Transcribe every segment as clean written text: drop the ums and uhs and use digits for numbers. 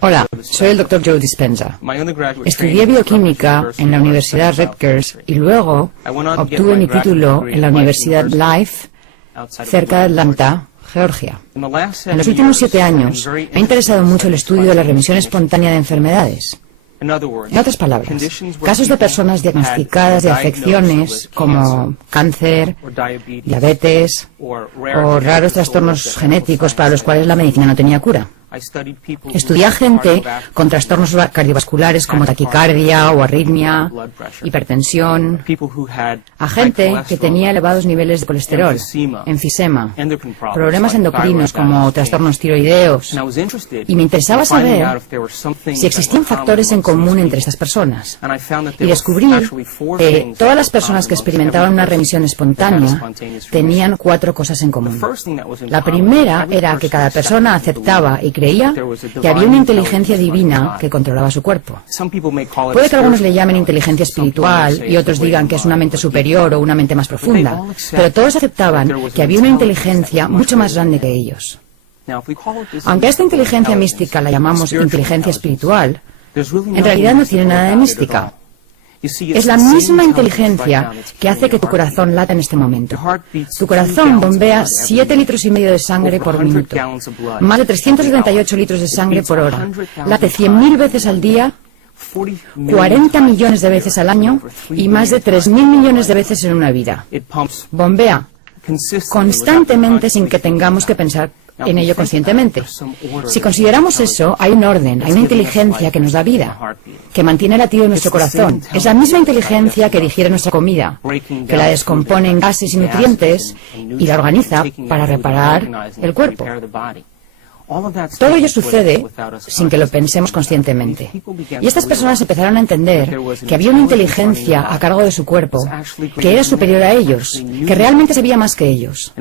Hola, soy el Dr. Joe Dispenza. Estudié bioquímica en la Universidad Rutgers y luego obtuve mi título en la Universidad Life, cerca de Atlanta, Georgia. En los últimos 7 años me ha interesado mucho el estudio de la remisión espontánea de enfermedades. En otras palabras, casos de personas diagnosticadas de afecciones como cáncer, diabetes o raros trastornos genéticos para los cuales la medicina no tenía cura. Estudié a gente con trastornos cardiovasculares como taquicardia o arritmia, hipertensión, a gente que tenía elevados niveles de colesterol, enfisema, problemas endocrinos como trastornos tiroideos, y me interesaba saber si existían factores en común entre estas personas. Y descubrí que todas las personas que experimentaban una remisión espontánea tenían 4 cosas en común. La primera era que cada persona aceptaba y creía que había una inteligencia divina que controlaba su cuerpo. Puede que algunos le llamen inteligencia espiritual y otros digan que es una mente superior o una mente más profunda, pero todos aceptaban que había una inteligencia mucho más grande que ellos. Aunque a esta inteligencia mística la llamamos inteligencia espiritual, en realidad no tiene nada de mística. Es la misma inteligencia que hace que tu corazón lata en este momento. Tu corazón bombea 7,5 litros de sangre por minuto, más de 378 litros de sangre por hora. Late 100.000 veces al día, 40 millones de veces al año y más de 3.000 millones de veces en una vida. Bombea constantemente sin que tengamos que pensar en ello conscientemente. Si consideramos eso, hay un orden, hay una inteligencia que nos da vida, que mantiene el latido de nuestro corazón. Es la misma inteligencia que digiere nuestra comida, que la descompone en gases y nutrientes y la organiza para reparar el cuerpo. Todo ello sucede sin que lo pensemos conscientemente. Y estas personas empezaron a entender que había una inteligencia a cargo de su cuerpo que era superior a ellos, que realmente sabía más que ellos.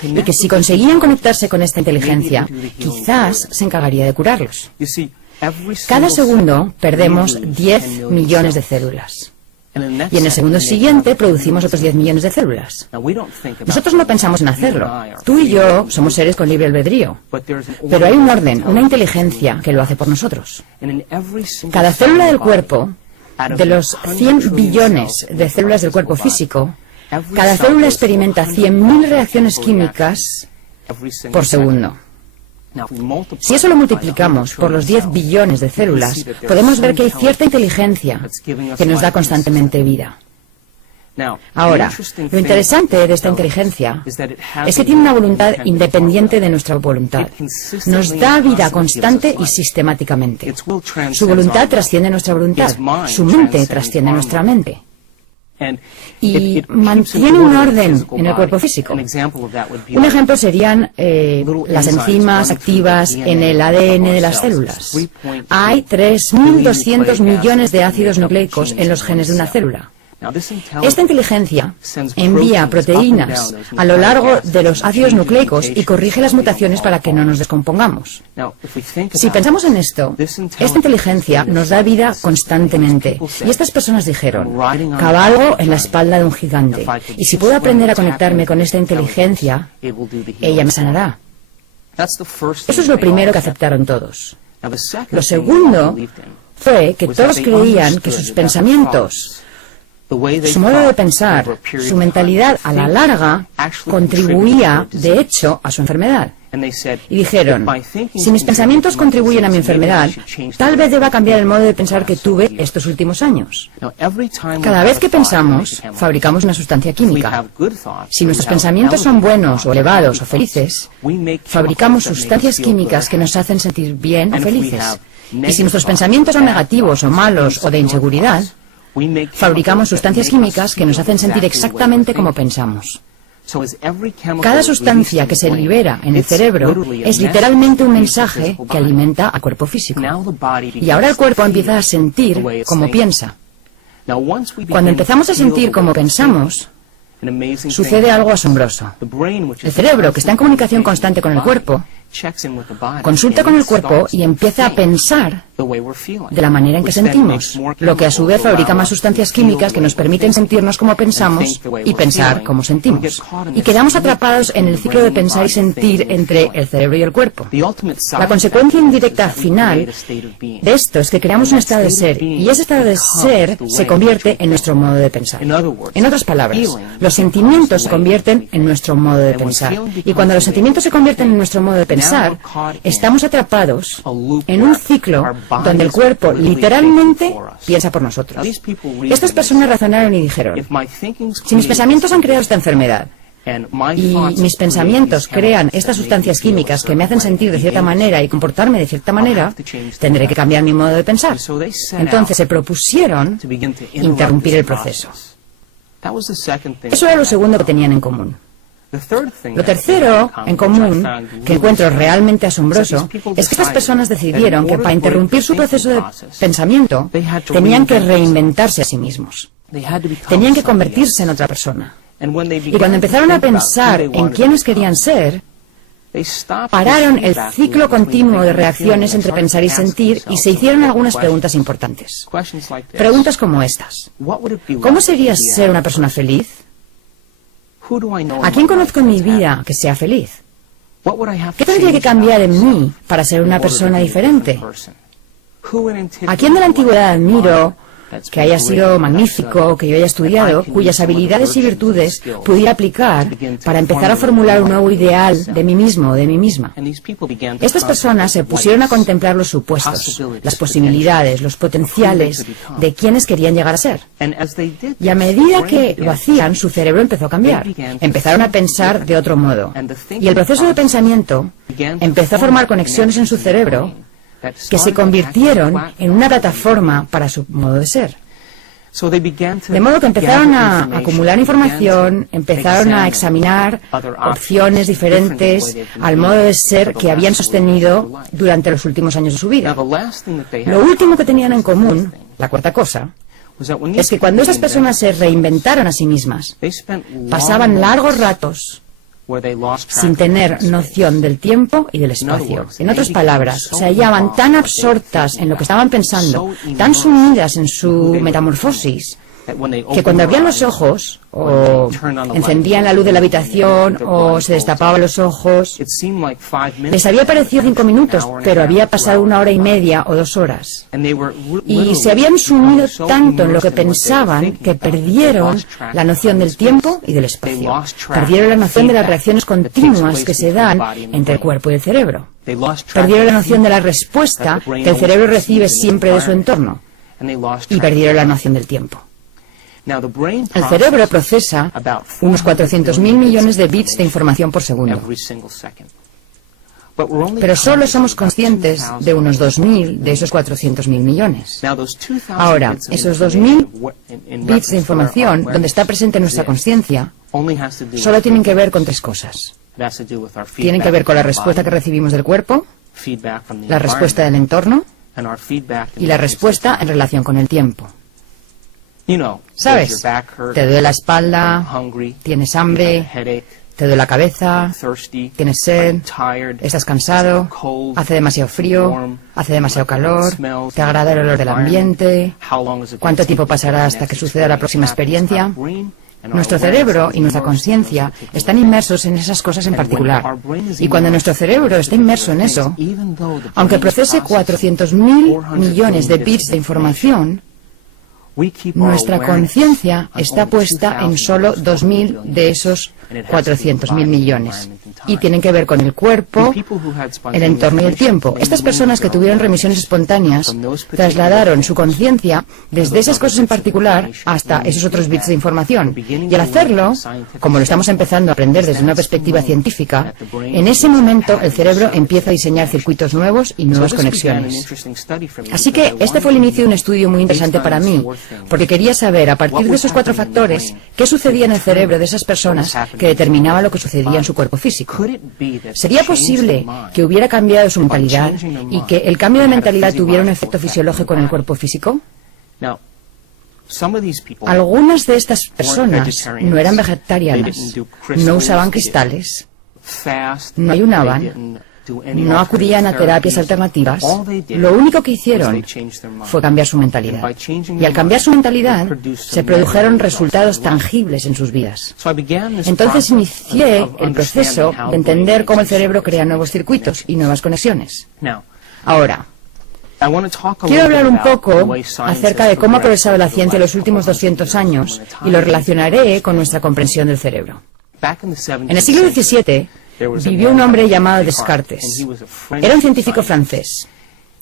Y que si conseguían conectarse con esta inteligencia, quizás se encargaría de curarlos. Cada segundo perdemos 10 millones de células. Y en el segundo siguiente producimos otros 10 millones de células. Nosotros no pensamos en hacerlo. Tú y yo somos seres con libre albedrío. Pero hay un orden, una inteligencia que lo hace por nosotros. Cada célula del cuerpo, de los 100 billones de células del cuerpo físico, cada célula experimenta 100.000 reacciones químicas por segundo. Si eso lo multiplicamos por los 10 billones de células, podemos ver que hay cierta inteligencia que nos da constantemente vida. Ahora, lo interesante de esta inteligencia es que tiene una voluntad independiente de nuestra voluntad. Nos da vida constante y sistemáticamente. Su voluntad trasciende nuestra voluntad. Su mente trasciende nuestra mente. Y mantiene un orden en el cuerpo físico. Un ejemplo serían las enzimas activas en el ADN de las células. Hay 3.200 millones de ácidos nucleicos en los genes de una célula. Esta inteligencia envía proteínas a lo largo de los ácidos nucleicos y corrige las mutaciones para que no nos descompongamos. Si pensamos en esto, esta inteligencia nos da vida constantemente. Y estas personas dijeron, cabalgo en la espalda de un gigante. Y si puedo aprender a conectarme con esta inteligencia, ella me sanará. Eso es lo primero que aceptaron todos. Lo segundo fue que todos creían que sus pensamientos, su modo de pensar, su mentalidad a la larga contribuía, de hecho, a su enfermedad. Y dijeron, si mis pensamientos contribuyen a mi enfermedad, tal vez deba cambiar el modo de pensar que tuve estos últimos años. Cada vez que pensamos, fabricamos una sustancia química. Si nuestros pensamientos son buenos o elevados o felices, fabricamos sustancias químicas que nos hacen sentir bien o felices. Y si nuestros pensamientos son negativos o malos o de inseguridad, fabricamos sustancias químicas que nos hacen sentir exactamente como pensamos. Cada sustancia que se libera en el cerebro es literalmente un mensaje que alimenta al cuerpo físico. Y ahora el cuerpo empieza a sentir como piensa. Cuando empezamos a sentir como pensamos, sucede algo asombroso. El cerebro, que está en comunicación constante con el cuerpo, Consulta con el cuerpo y empieza a pensar de la manera en que sentimos, lo que a su vez fabrica más sustancias químicas que nos permiten sentirnos como pensamos y pensar como sentimos. Y quedamos atrapados en el ciclo de pensar y sentir entre el cerebro y el cuerpo. La consecuencia indirecta final de esto es que creamos un estado de ser, y ese estado de ser se convierte en nuestro modo de pensar. En otras palabras, los sentimientos se convierten en nuestro modo de pensar. Y cuando los sentimientos se convierten en nuestro modo de pensar, estamos atrapados en un ciclo donde el cuerpo literalmente piensa por nosotros. Estas personas razonaron y dijeron, si mis pensamientos han creado esta enfermedad, y mis pensamientos crean estas sustancias químicas que me hacen sentir de cierta manera y comportarme de cierta manera, tendré que cambiar mi modo de pensar. Entonces se propusieron interrumpir el proceso. Eso era lo segundo que tenían en común. Lo tercero en común, que encuentro realmente asombroso, es que estas personas decidieron que para interrumpir su proceso de pensamiento tenían que reinventarse a sí mismos. Tenían que convertirse en otra persona. Y cuando empezaron a pensar en quiénes querían ser, pararon el ciclo continuo de reacciones entre pensar y sentir y se hicieron algunas preguntas importantes. Preguntas como estas. ¿Cómo sería ser una persona feliz? ¿A quién conozco en mi vida que sea feliz? ¿Qué tendría que cambiar en mí para ser una persona diferente? ¿A quién de la antigüedad admiro, que haya sido magnífico, que yo haya estudiado, cuyas habilidades y virtudes pudiera aplicar para empezar a formular un nuevo ideal de mí mismo o de mí misma? Estas personas se pusieron a contemplar los supuestos, las posibilidades, los potenciales de quienes querían llegar a ser. Y a medida que lo hacían, su cerebro empezó a cambiar. Empezaron a pensar de otro modo. Y el proceso de pensamiento empezó a formar conexiones en su cerebro que se convirtieron en una plataforma para su modo de ser. De modo que empezaron a acumular información, empezaron a examinar opciones diferentes al modo de ser que habían sostenido durante los últimos años de su vida. Lo último que tenían en común, la cuarta cosa, es que cuando esas personas se reinventaron a sí mismas, pasaban largos ratos sin tener noción del tiempo y del espacio. En otras palabras, se hallaban tan absortas en lo que estaban pensando, tan sumidas en su metamorfosis, que cuando abrían los ojos, o encendían la luz de la habitación, o se destapaban los ojos, les había parecido 5 minutos, pero había pasado 1 hora y media o 2 horas. Y se habían sumido tanto en lo que pensaban que perdieron la noción del tiempo y del espacio. Perdieron la noción de las reacciones continuas que se dan entre el cuerpo y el cerebro. Perdieron la noción de la respuesta que el cerebro recibe siempre de su entorno. Y perdieron la noción del tiempo. El cerebro procesa unos 400.000 millones de bits de información por segundo. Pero solo somos conscientes de unos 2.000 de esos 400.000 millones. Ahora, esos 2.000 bits de información, donde está presente nuestra conciencia, solo tienen que ver con 3 cosas. Tienen que ver con la respuesta que recibimos del cuerpo, la respuesta del entorno y la respuesta en relación con el tiempo. ¿Sabes? Te duele la espalda, tienes hambre, te duele la cabeza, tienes sed, estás cansado, hace demasiado frío, hace demasiado calor, te agrada el olor del ambiente, ¿cuánto tiempo pasará hasta que suceda la próxima experiencia? Nuestro cerebro y nuestra conciencia están inmersos en esas cosas en particular. Y cuando nuestro cerebro está inmerso en eso, aunque procese 400.000 millones de bits de información, nuestra conciencia está puesta en solo 2.000 de esos 400.000 millones. Y tienen que ver con el cuerpo, el entorno y el tiempo. Estas personas que tuvieron remisiones espontáneas trasladaron su conciencia desde esas cosas en particular hasta esos otros bits de información. Y al hacerlo, como lo estamos empezando a aprender desde una perspectiva científica, en ese momento el cerebro empieza a diseñar circuitos nuevos y nuevas conexiones. Así que este fue el inicio de un estudio muy interesante para mí, porque quería saber, a partir de esos 4 factores, qué sucedía en el cerebro de esas personas que determinaba lo que sucedía en su cuerpo físico. ¿Sería posible que hubiera cambiado su mentalidad y que el cambio de mentalidad tuviera un efecto fisiológico en el cuerpo físico? Algunas de estas personas no eran vegetarianas, no usaban cristales, no ayunaban, no acudían a terapias alternativas, lo único que hicieron fue cambiar su mentalidad. Y al cambiar su mentalidad, se produjeron resultados tangibles en sus vidas. Entonces inicié el proceso de entender cómo el cerebro crea nuevos circuitos y nuevas conexiones. Ahora, quiero hablar un poco acerca de cómo ha progresado la ciencia en los últimos 200 años y lo relacionaré con nuestra comprensión del cerebro. En el siglo XVII vivió un hombre llamado Descartes. Era un científico francés.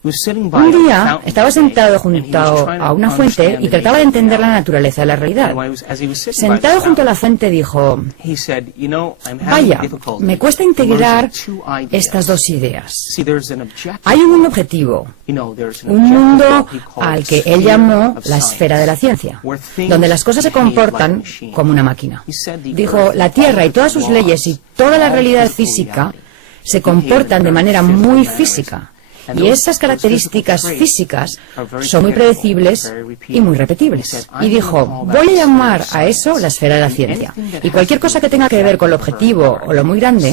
Un día estaba sentado junto a una fuente y trataba de entender la naturaleza de la realidad. Sentado junto a la fuente dijo: vaya, me cuesta integrar estas dos ideas. Hay un mundo objetivo, un mundo al que él llamó la esfera de la ciencia, donde las cosas se comportan como una máquina. Dijo: la Tierra y todas sus leyes y toda la realidad física se comportan de manera muy física. Y esas características físicas son muy predecibles y muy repetibles. Y dijo: voy a llamar a eso la esfera de la ciencia. Y cualquier cosa que tenga que ver con lo objetivo o lo muy grande,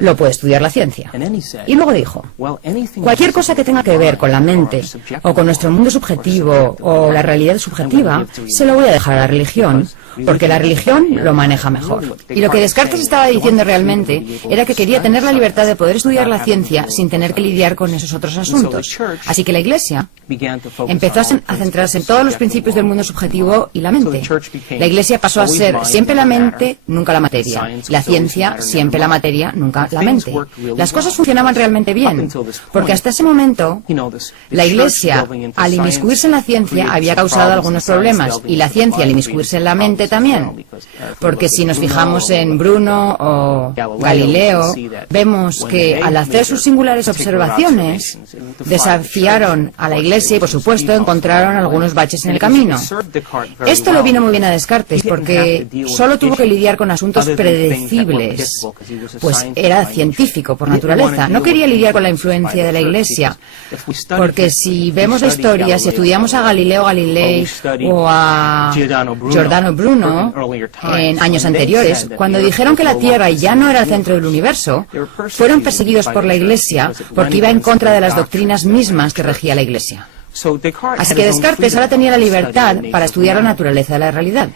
lo puede estudiar la ciencia. Y luego dijo: cualquier cosa que tenga que ver con la mente, o con nuestro mundo subjetivo, o la realidad subjetiva, se lo voy a dejar a la religión, porque la religión lo maneja mejor. Y lo que Descartes estaba diciendo realmente era que quería tener la libertad de poder estudiar la ciencia sin tener que lidiar con esos otros asuntos. Así que la Iglesia empezó a centrarse en todos los principios del mundo subjetivo y la mente. La Iglesia pasó a ser siempre la mente, nunca la materia. La ciencia, siempre la materia, nunca la mente. Las cosas funcionaban realmente bien, porque hasta ese momento la Iglesia, al inmiscuirse en la ciencia, había causado algunos problemas, y la ciencia, al inmiscuirse en la mente, también. Porque si nos fijamos en Bruno o Galileo, vemos que al hacer sus singulares observaciones, desafiaron a la Iglesia y, por supuesto, encontraron algunos baches en el camino. Esto le vino muy bien a Descartes, porque solo tuvo que lidiar con asuntos predecibles, pues era científico por naturaleza. No quería lidiar con la influencia de la Iglesia, porque si vemos la historia, si estudiamos a Galileo Galilei o a Giordano Bruno en años anteriores, cuando dijeron que la Tierra ya no era el centro del universo, fueron perseguidos por la Iglesia porque iba en contra de las doctrinas mismas que regía la Iglesia. Así que Descartes ahora tenía la libertad para estudiar la naturaleza de la realidad.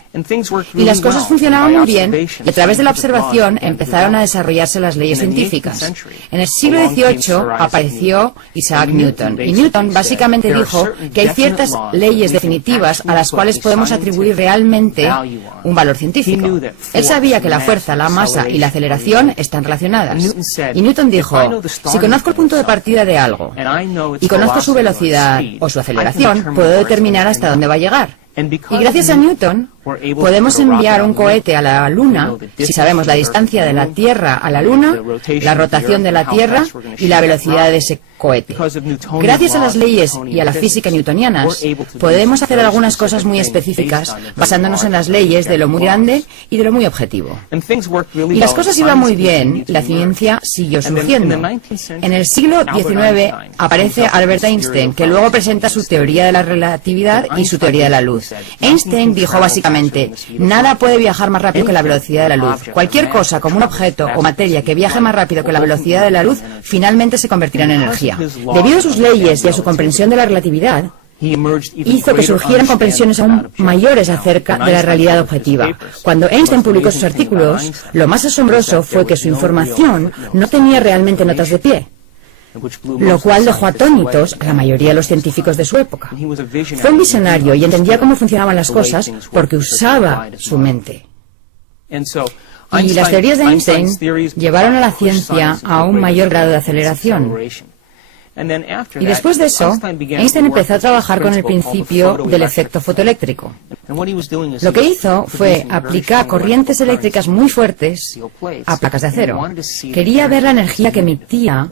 Y las cosas funcionaban muy bien, y a través de la observación empezaron a desarrollarse las leyes científicas. En el siglo XVIII apareció Isaac Newton, y Newton básicamente dijo que hay ciertas leyes definitivas a las cuales podemos atribuir realmente un valor científico. Él sabía que la fuerza, la masa y la aceleración están relacionadas. Y Newton dijo: si conozco el punto de partida de algo, y conozco su velocidad o su aceleración, puedo determinar hasta dónde va a llegar. Y gracias a Newton podemos enviar un cohete a la Luna si sabemos la distancia de la Tierra a la Luna, la rotación de la Tierra y la velocidad de ese cohete. Gracias a las leyes y a la física newtonianas, podemos hacer algunas cosas muy específicas basándonos en las leyes de lo muy grande y de lo muy objetivo. Y las cosas iban muy bien, la ciencia siguió surgiendo. En el siglo XIX aparece Albert Einstein, que luego presenta su teoría de la relatividad y su teoría de la luz. Einstein dijo básicamente: nada puede viajar más rápido que la velocidad de la luz. Cualquier cosa, como un objeto o materia que viaje más rápido que la velocidad de la luz, finalmente se convertirá en energía. Debido a sus leyes y a su comprensión de la relatividad, hizo que surgieran comprensiones aún mayores acerca de la realidad objetiva. Cuando Einstein publicó sus artículos, lo más asombroso fue que su información no tenía realmente notas de pie, lo cual dejó atónitos a la mayoría de los científicos de su época. Fue un visionario y entendía cómo funcionaban las cosas porque usaba su mente. Y las teorías de Einstein llevaron a la ciencia a un mayor grado de aceleración. Y después de eso, Einstein empezó a trabajar con el principio del efecto fotoeléctrico. Lo que hizo fue aplicar corrientes eléctricas muy fuertes a placas de acero. Quería ver la energía que emitía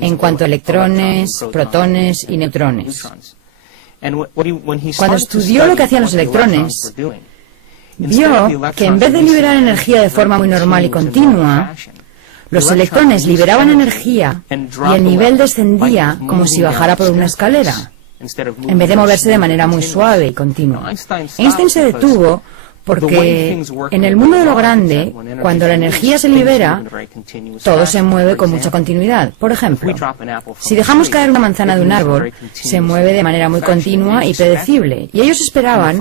en cuanto a electrones, protones y neutrones. Cuando estudió lo que hacían los electrones, vio que en vez de liberar energía de forma muy normal y continua, los electrones liberaban energía y el nivel descendía como si bajara por una escalera, en vez de moverse de manera muy suave y continua. Einstein se detuvo Porque en el mundo de lo grande, cuando la energía se libera, todo se mueve con mucha continuidad. Por ejemplo, si dejamos caer una manzana de un árbol, se mueve de manera muy continua y predecible. Y ellos esperaban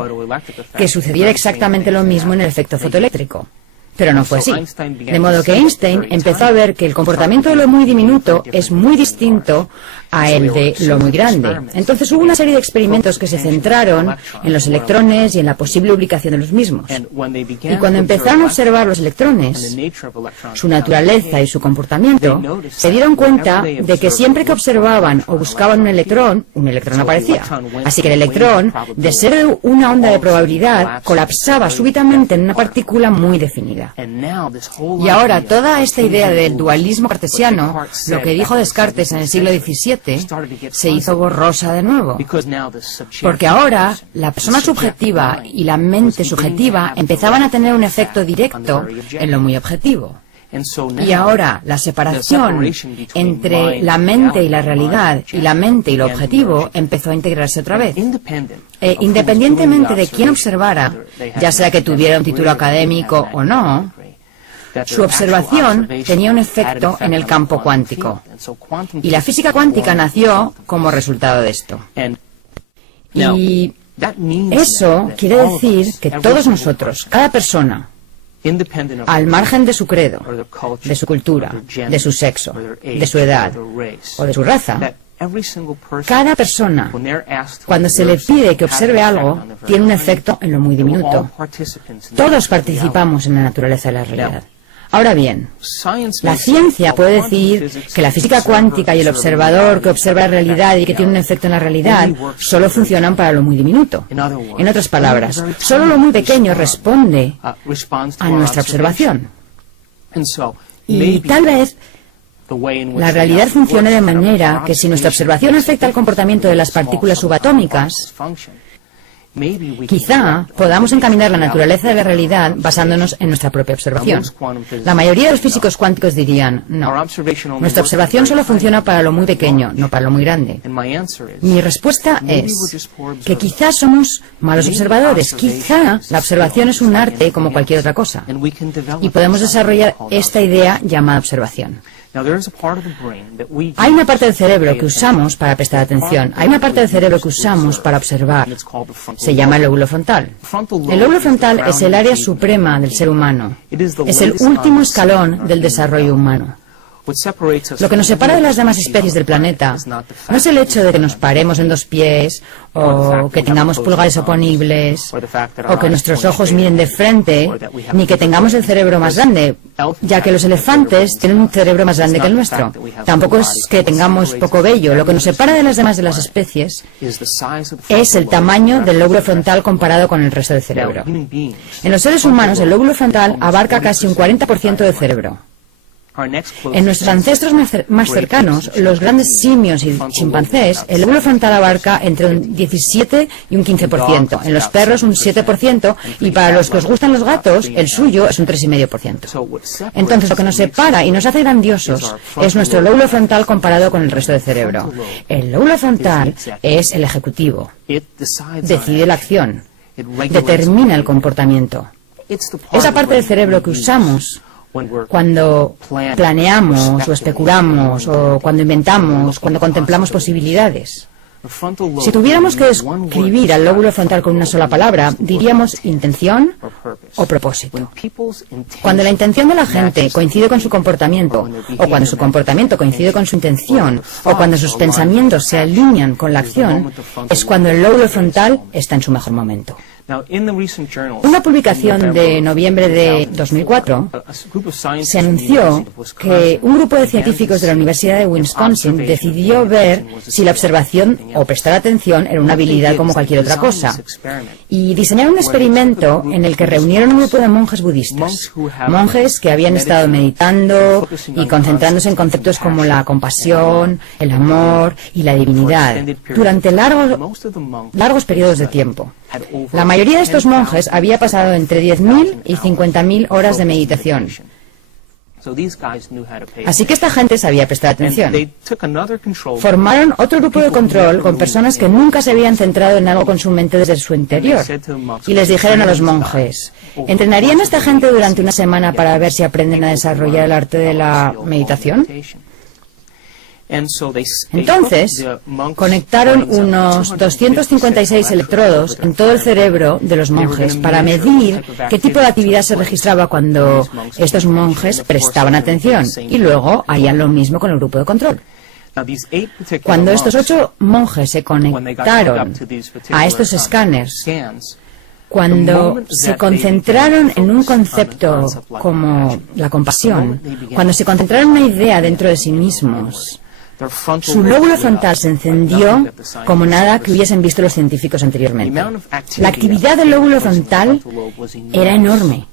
que sucediera exactamente lo mismo en el efecto fotoeléctrico. Pero no fue así. De modo que Einstein empezó a ver que el comportamiento de lo muy diminuto es muy distinto a el de lo muy grande. Entonces hubo una serie de experimentos que se centraron en los electrones y en la posible ubicación de los mismos. Y cuando empezaron a observar los electrones, su naturaleza y su comportamiento, se dieron cuenta de que siempre que observaban o buscaban un electrón aparecía. Así que el electrón, de ser una onda de probabilidad, colapsaba súbitamente en una partícula muy definida. Y ahora toda esta idea del dualismo cartesiano, lo que dijo Descartes en el siglo XVII, se hizo borrosa de nuevo. Porque ahora la persona subjetiva y la mente subjetiva empezaban a tener un efecto directo en lo muy objetivo. Y ahora la separación entre la mente y la realidad y la mente y lo objetivo empezó a integrarse otra vez. Independientemente de quién observara, ya sea que tuviera un título académico o no, su observación tenía un efecto en el campo cuántico. Y la física cuántica nació como resultado de esto. Y eso quiere decir que todos nosotros, cada persona, al margen de su credo, de su cultura, de su sexo, de su edad o de su raza, cada persona, cuando se le pide que observe algo, tiene un efecto en lo muy diminuto. Todos participamos en la naturaleza de la realidad. Ahora bien, la ciencia puede decir que la física cuántica y el observador que observa la realidad y que tiene un efecto en la realidad solo funcionan para lo muy diminuto. En otras palabras, solo lo muy pequeño responde a nuestra observación. Y tal vez la realidad funcione de manera que si nuestra observación afecta al comportamiento de las partículas subatómicas, quizá podamos encaminar la naturaleza de la realidad basándonos en nuestra propia observación. La mayoría de los físicos cuánticos dirían, no, nuestra observación solo funciona para lo muy pequeño, no para lo muy grande. Mi respuesta es que quizá somos malos observadores, quizá la observación es un arte como cualquier otra cosa, y podemos desarrollar esta idea llamada observación. Hay una parte del cerebro que usamos para prestar atención. Hay una parte del cerebro que usamos para observar. Se llama el lóbulo frontal. El lóbulo frontal es el área suprema del ser humano. Es el último escalón del desarrollo humano. Lo que nos separa de las demás especies del planeta no es el hecho de que nos paremos en dos pies, o que tengamos pulgares oponibles, o que nuestros ojos miren de frente, ni que tengamos el cerebro más grande, ya que los elefantes tienen un cerebro más grande que el nuestro. Tampoco es que tengamos poco vello. Lo que nos separa de las demás de las especies es el tamaño del lóbulo frontal comparado con el resto del cerebro. En los seres humanos, el lóbulo frontal abarca casi un 40% del cerebro. En nuestros ancestros más cercanos, los grandes simios y chimpancés, el lóbulo frontal abarca entre un 17 y un 15%. En los perros un 7% y para los que os gustan los gatos, el suyo es un 3,5%. Entonces, lo que nos separa y nos hace grandiosos es nuestro lóbulo frontal comparado con el resto del cerebro. El lóbulo frontal es el ejecutivo. Decide la acción. Determina el comportamiento. Esa parte del cerebro que usamos cuando planeamos o especulamos o cuando inventamos, cuando contemplamos posibilidades. Si tuviéramos que describir al lóbulo frontal con una sola palabra, diríamos intención o propósito. Cuando la intención de la gente coincide con su comportamiento, o cuando su comportamiento coincide con su intención, o cuando sus pensamientos se alinean con la acción, es cuando el lóbulo frontal está en su mejor momento. Una publicación de noviembre de 2004 se anunció que un grupo de científicos de la Universidad de Wisconsin decidió ver si la observación o prestar atención era una habilidad como cualquier otra cosa, y diseñaron un experimento en el que reunieron un grupo de monjes budistas, monjes que habían estado meditando y concentrándose en conceptos como la compasión, el amor y la divinidad durante largos periodos de tiempo. La mayoría de estos monjes había pasado entre 10.000 y 50.000 horas de meditación. Así que esta gente sabía prestar atención. Formaron otro grupo de control con personas que nunca se habían centrado en algo con su mente desde su interior. Y les dijeron a los monjes, ¿entrenarían a esta gente durante una semana para ver si aprenden a desarrollar el arte de la meditación? Entonces, conectaron unos 256 electrodos en todo el cerebro de los monjes para medir qué tipo de actividad se registraba cuando estos monjes prestaban atención, y luego harían lo mismo con el grupo de control. Cuando estos 8 monjes se conectaron a estos escáneres, cuando se concentraron en un concepto como la compasión, cuando se concentraron en una idea dentro de sí mismos, su lóbulo frontal se encendió como nada que hubiesen visto los científicos anteriormente. La actividad del lóbulo frontal era enorme.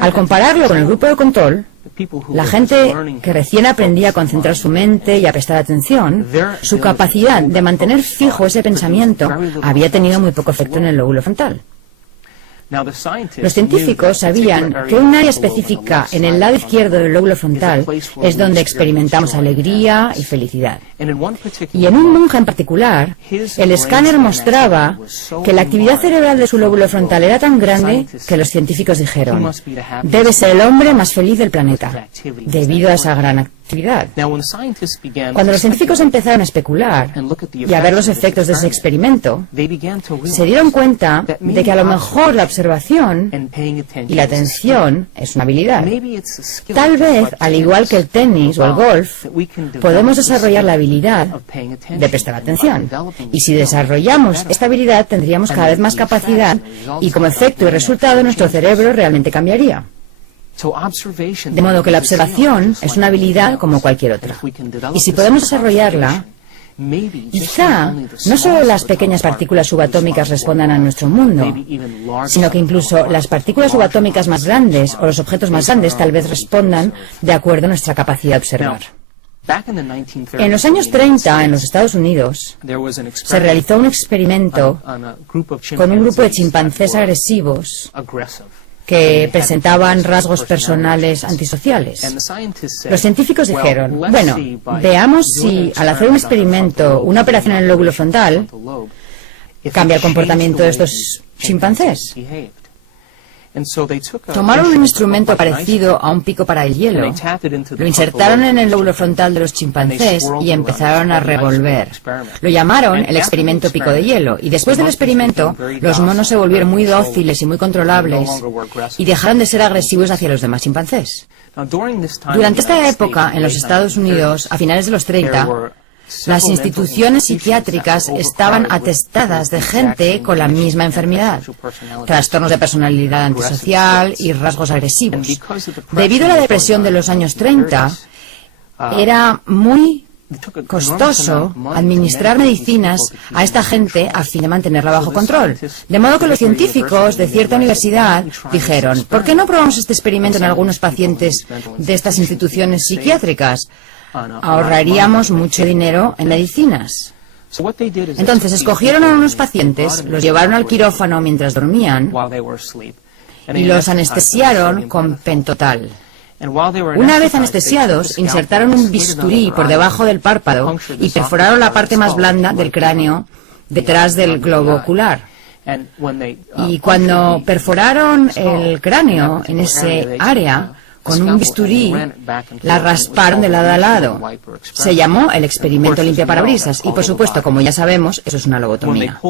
Al compararlo con el grupo de control, la gente que recién aprendía a concentrar su mente y a prestar atención, su capacidad de mantener fijo ese pensamiento había tenido muy poco efecto en el lóbulo frontal. Los científicos sabían que un área específica en el lado izquierdo del lóbulo frontal es donde experimentamos alegría y felicidad. Y en un monje en particular, el escáner mostraba que la actividad cerebral de su lóbulo frontal era tan grande que los científicos dijeron, debe ser el hombre más feliz del planeta, debido a esa gran actividad. Cuando los científicos empezaron a especular y a ver los efectos de ese experimento, se dieron cuenta de que a lo mejor la observación y la atención es una habilidad. Tal vez, al igual que el tenis o el golf, podemos desarrollar la habilidad de prestar atención. Y si desarrollamos esta habilidad, tendríamos cada vez más capacidad y como efecto y resultado nuestro cerebro realmente cambiaría. De modo que la observación es una habilidad como cualquier otra. Y si podemos desarrollarla, quizá no solo las pequeñas partículas subatómicas respondan a nuestro mundo, sino que incluso las partículas subatómicas más grandes o los objetos más grandes tal vez respondan de acuerdo a nuestra capacidad de observar. En los años 30, en los Estados Unidos, se realizó un experimento con un grupo de chimpancés agresivos que presentaban rasgos personales antisociales. Los científicos dijeron, bueno, veamos si al hacer un experimento, una operación en el lóbulo frontal, cambia el comportamiento de estos chimpancés. Tomaron un instrumento parecido a un pico para el hielo, lo insertaron en el lóbulo frontal de los chimpancés y empezaron a revolver. Lo llamaron el experimento pico de hielo, y después del experimento, los monos se volvieron muy dóciles y muy controlables y dejaron de ser agresivos hacia los demás chimpancés. Durante esta época, en los Estados Unidos, a finales de los 30, las instituciones psiquiátricas estaban atestadas de gente con la misma enfermedad, trastornos de personalidad antisocial y rasgos agresivos. Debido a la depresión de los años 30, era muy costoso administrar medicinas a esta gente a fin de mantenerla bajo control. De modo que los científicos de cierta universidad dijeron, ¿por qué no probamos este experimento en algunos pacientes de estas instituciones psiquiátricas? Ahorraríamos mucho dinero en medicinas. Entonces escogieron a unos pacientes, los llevaron al quirófano mientras dormían y los anestesiaron con pentotal. Una vez anestesiados, insertaron un bisturí por debajo del párpado y perforaron la parte más blanda del cráneo detrás del globo ocular. Y cuando perforaron el cráneo en ese área, con un bisturí, la rasparon de lado a lado. Se llamó el experimento limpiaparabrisas y, por supuesto, como ya sabemos, eso es una lobotomía.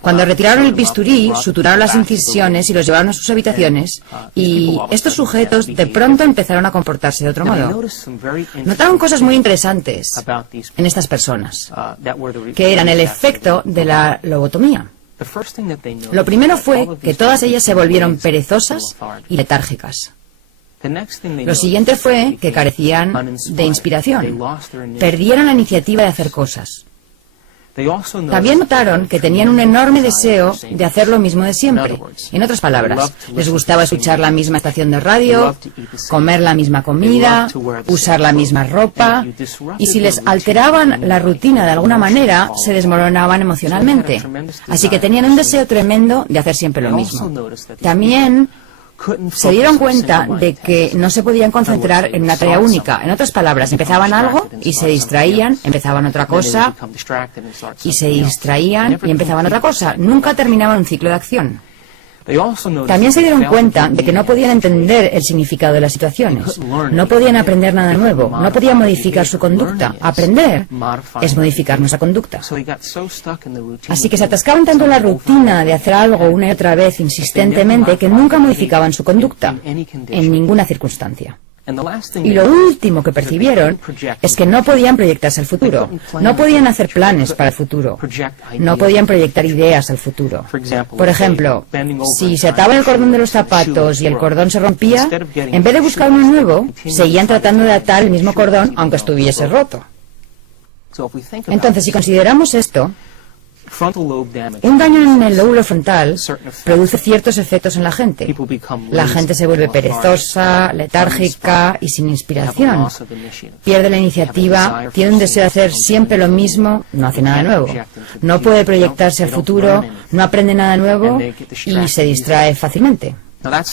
Cuando retiraron el bisturí, suturaron las incisiones y los llevaron a sus habitaciones, y estos sujetos de pronto empezaron a comportarse de otro modo. Notaron cosas muy interesantes en estas personas, que eran el efecto de la lobotomía. Lo primero fue que todas ellas se volvieron perezosas y letárgicas. Lo siguiente fue que carecían de inspiración. Perdieron la iniciativa de hacer cosas. También notaron que tenían un enorme deseo de hacer lo mismo de siempre. En otras palabras, les gustaba escuchar la misma estación de radio, comer la misma comida, usar la misma ropa, y si les alteraban la rutina de alguna manera, se desmoronaban emocionalmente. Así que tenían un deseo tremendo de hacer siempre lo mismo. También se dieron cuenta de que no se podían concentrar en una tarea única. En otras palabras, empezaban algo y se distraían, empezaban otra cosa y se distraían y empezaban otra cosa. Nunca terminaban un ciclo de acción. También se dieron cuenta de que no podían entender el significado de las situaciones. No podían aprender nada nuevo. No podían modificar su conducta. Aprender es modificar nuestra conducta. Así que se atascaban tanto en la rutina de hacer algo una y otra vez insistentemente que nunca modificaban su conducta en ninguna circunstancia. Y lo último que percibieron es que no podían proyectarse al futuro, no podían hacer planes para el futuro, no podían proyectar ideas al futuro. Por ejemplo, si se ataba el cordón de los zapatos y el cordón se rompía, en vez de buscar uno nuevo, seguían tratando de atar el mismo cordón aunque estuviese roto. Entonces, si consideramos esto, un daño en el lóbulo frontal produce ciertos efectos en la gente. La gente se vuelve perezosa, letárgica y sin inspiración. Pierde la iniciativa, tiene un deseo de hacer siempre lo mismo, no hace nada nuevo. No puede proyectarse al futuro, no aprende nada nuevo y se distrae fácilmente.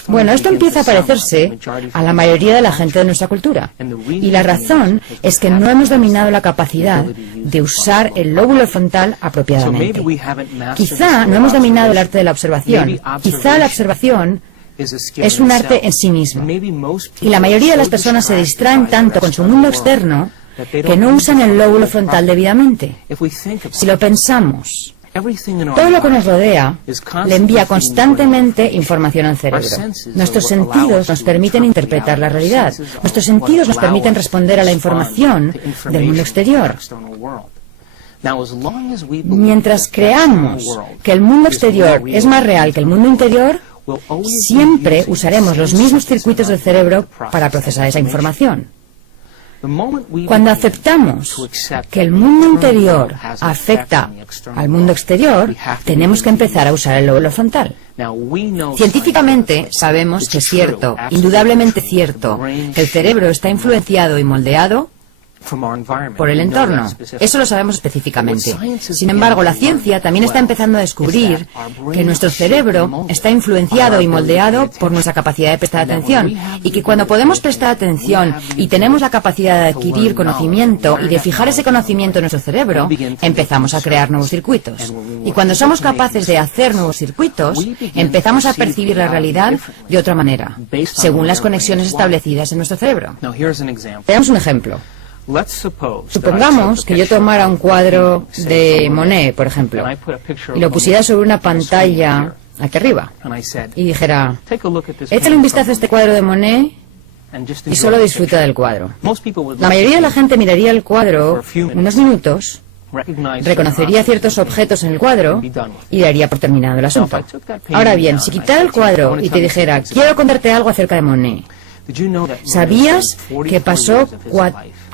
Bueno, esto empieza a parecerse a la mayoría de la gente de nuestra cultura. Y la razón es que no hemos dominado la capacidad de usar el lóbulo frontal apropiadamente. Quizá no hemos dominado el arte de la observación. Quizá la observación es un arte en sí mismo. Y la mayoría de las personas se distraen tanto con su mundo externo que no usan el lóbulo frontal debidamente. Si lo pensamos, todo lo que nos rodea le envía constantemente información al cerebro. Nuestros sentidos nos permiten interpretar la realidad. Nuestros sentidos nos permiten responder a la información del mundo exterior. Mientras creamos que el mundo exterior es más real que el mundo interior, siempre usaremos los mismos circuitos del cerebro para procesar esa información. Cuando aceptamos que el mundo interior afecta al mundo exterior, tenemos que empezar a usar el lóbulo frontal. Científicamente sabemos que es cierto, indudablemente cierto, que el cerebro está influenciado y moldeado por el entorno. Eso lo sabemos específicamente. Sin embargo, la ciencia también está empezando a descubrir que nuestro cerebro está influenciado y moldeado por nuestra capacidad de prestar atención, y que cuando podemos prestar atención y tenemos la capacidad de adquirir conocimiento y de fijar ese conocimiento en nuestro cerebro, empezamos a crear nuevos circuitos. Y cuando somos capaces de hacer nuevos circuitos, empezamos a percibir la realidad de otra manera, según las conexiones establecidas en nuestro cerebro. Veamos un ejemplo. Supongamos que yo tomara un cuadro de Monet, por ejemplo, y lo pusiera sobre una pantalla aquí arriba, y dijera, échale un vistazo a este cuadro de Monet y solo disfruta del cuadro. La mayoría de la gente miraría el cuadro unos minutos, reconocería ciertos objetos en el cuadro y daría por terminado el asunto. Ahora bien, si quitara el cuadro y te dijera, quiero contarte algo acerca de Monet, ¿sabías que pasó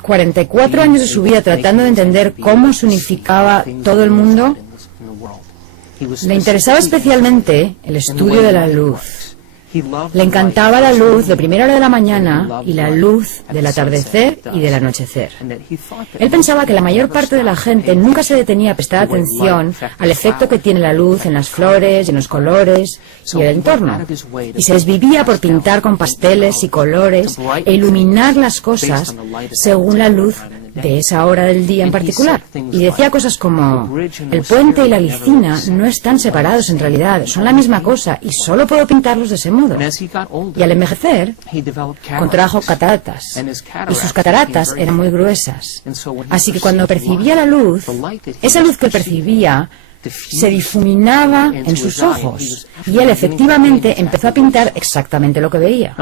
44 años de su vida tratando de entender cómo se unificaba todo el mundo? Le interesaba especialmente el estudio de la luz. Le encantaba la luz de primera hora de la mañana y la luz del atardecer y del anochecer. Él pensaba que la mayor parte de la gente nunca se detenía a prestar atención al efecto que tiene la luz en las flores, en los colores y el entorno. Y se desvivía por pintar con pasteles y colores e iluminar las cosas según la luz de esa hora del día en particular. Y decía cosas como, el puente y la lisina no están separados en realidad, son la misma cosa y solo puedo pintarlos de ese modo. Y al envejecer, contrajo cataratas, y sus cataratas eran muy gruesas. Así que cuando percibía la luz, esa luz que percibía se difuminaba en sus ojos, y él efectivamente empezó a pintar exactamente lo que veía.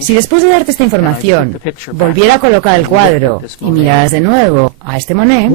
Si después de darte esta información volviera a colocar el cuadro y miraras de nuevo a este Monet,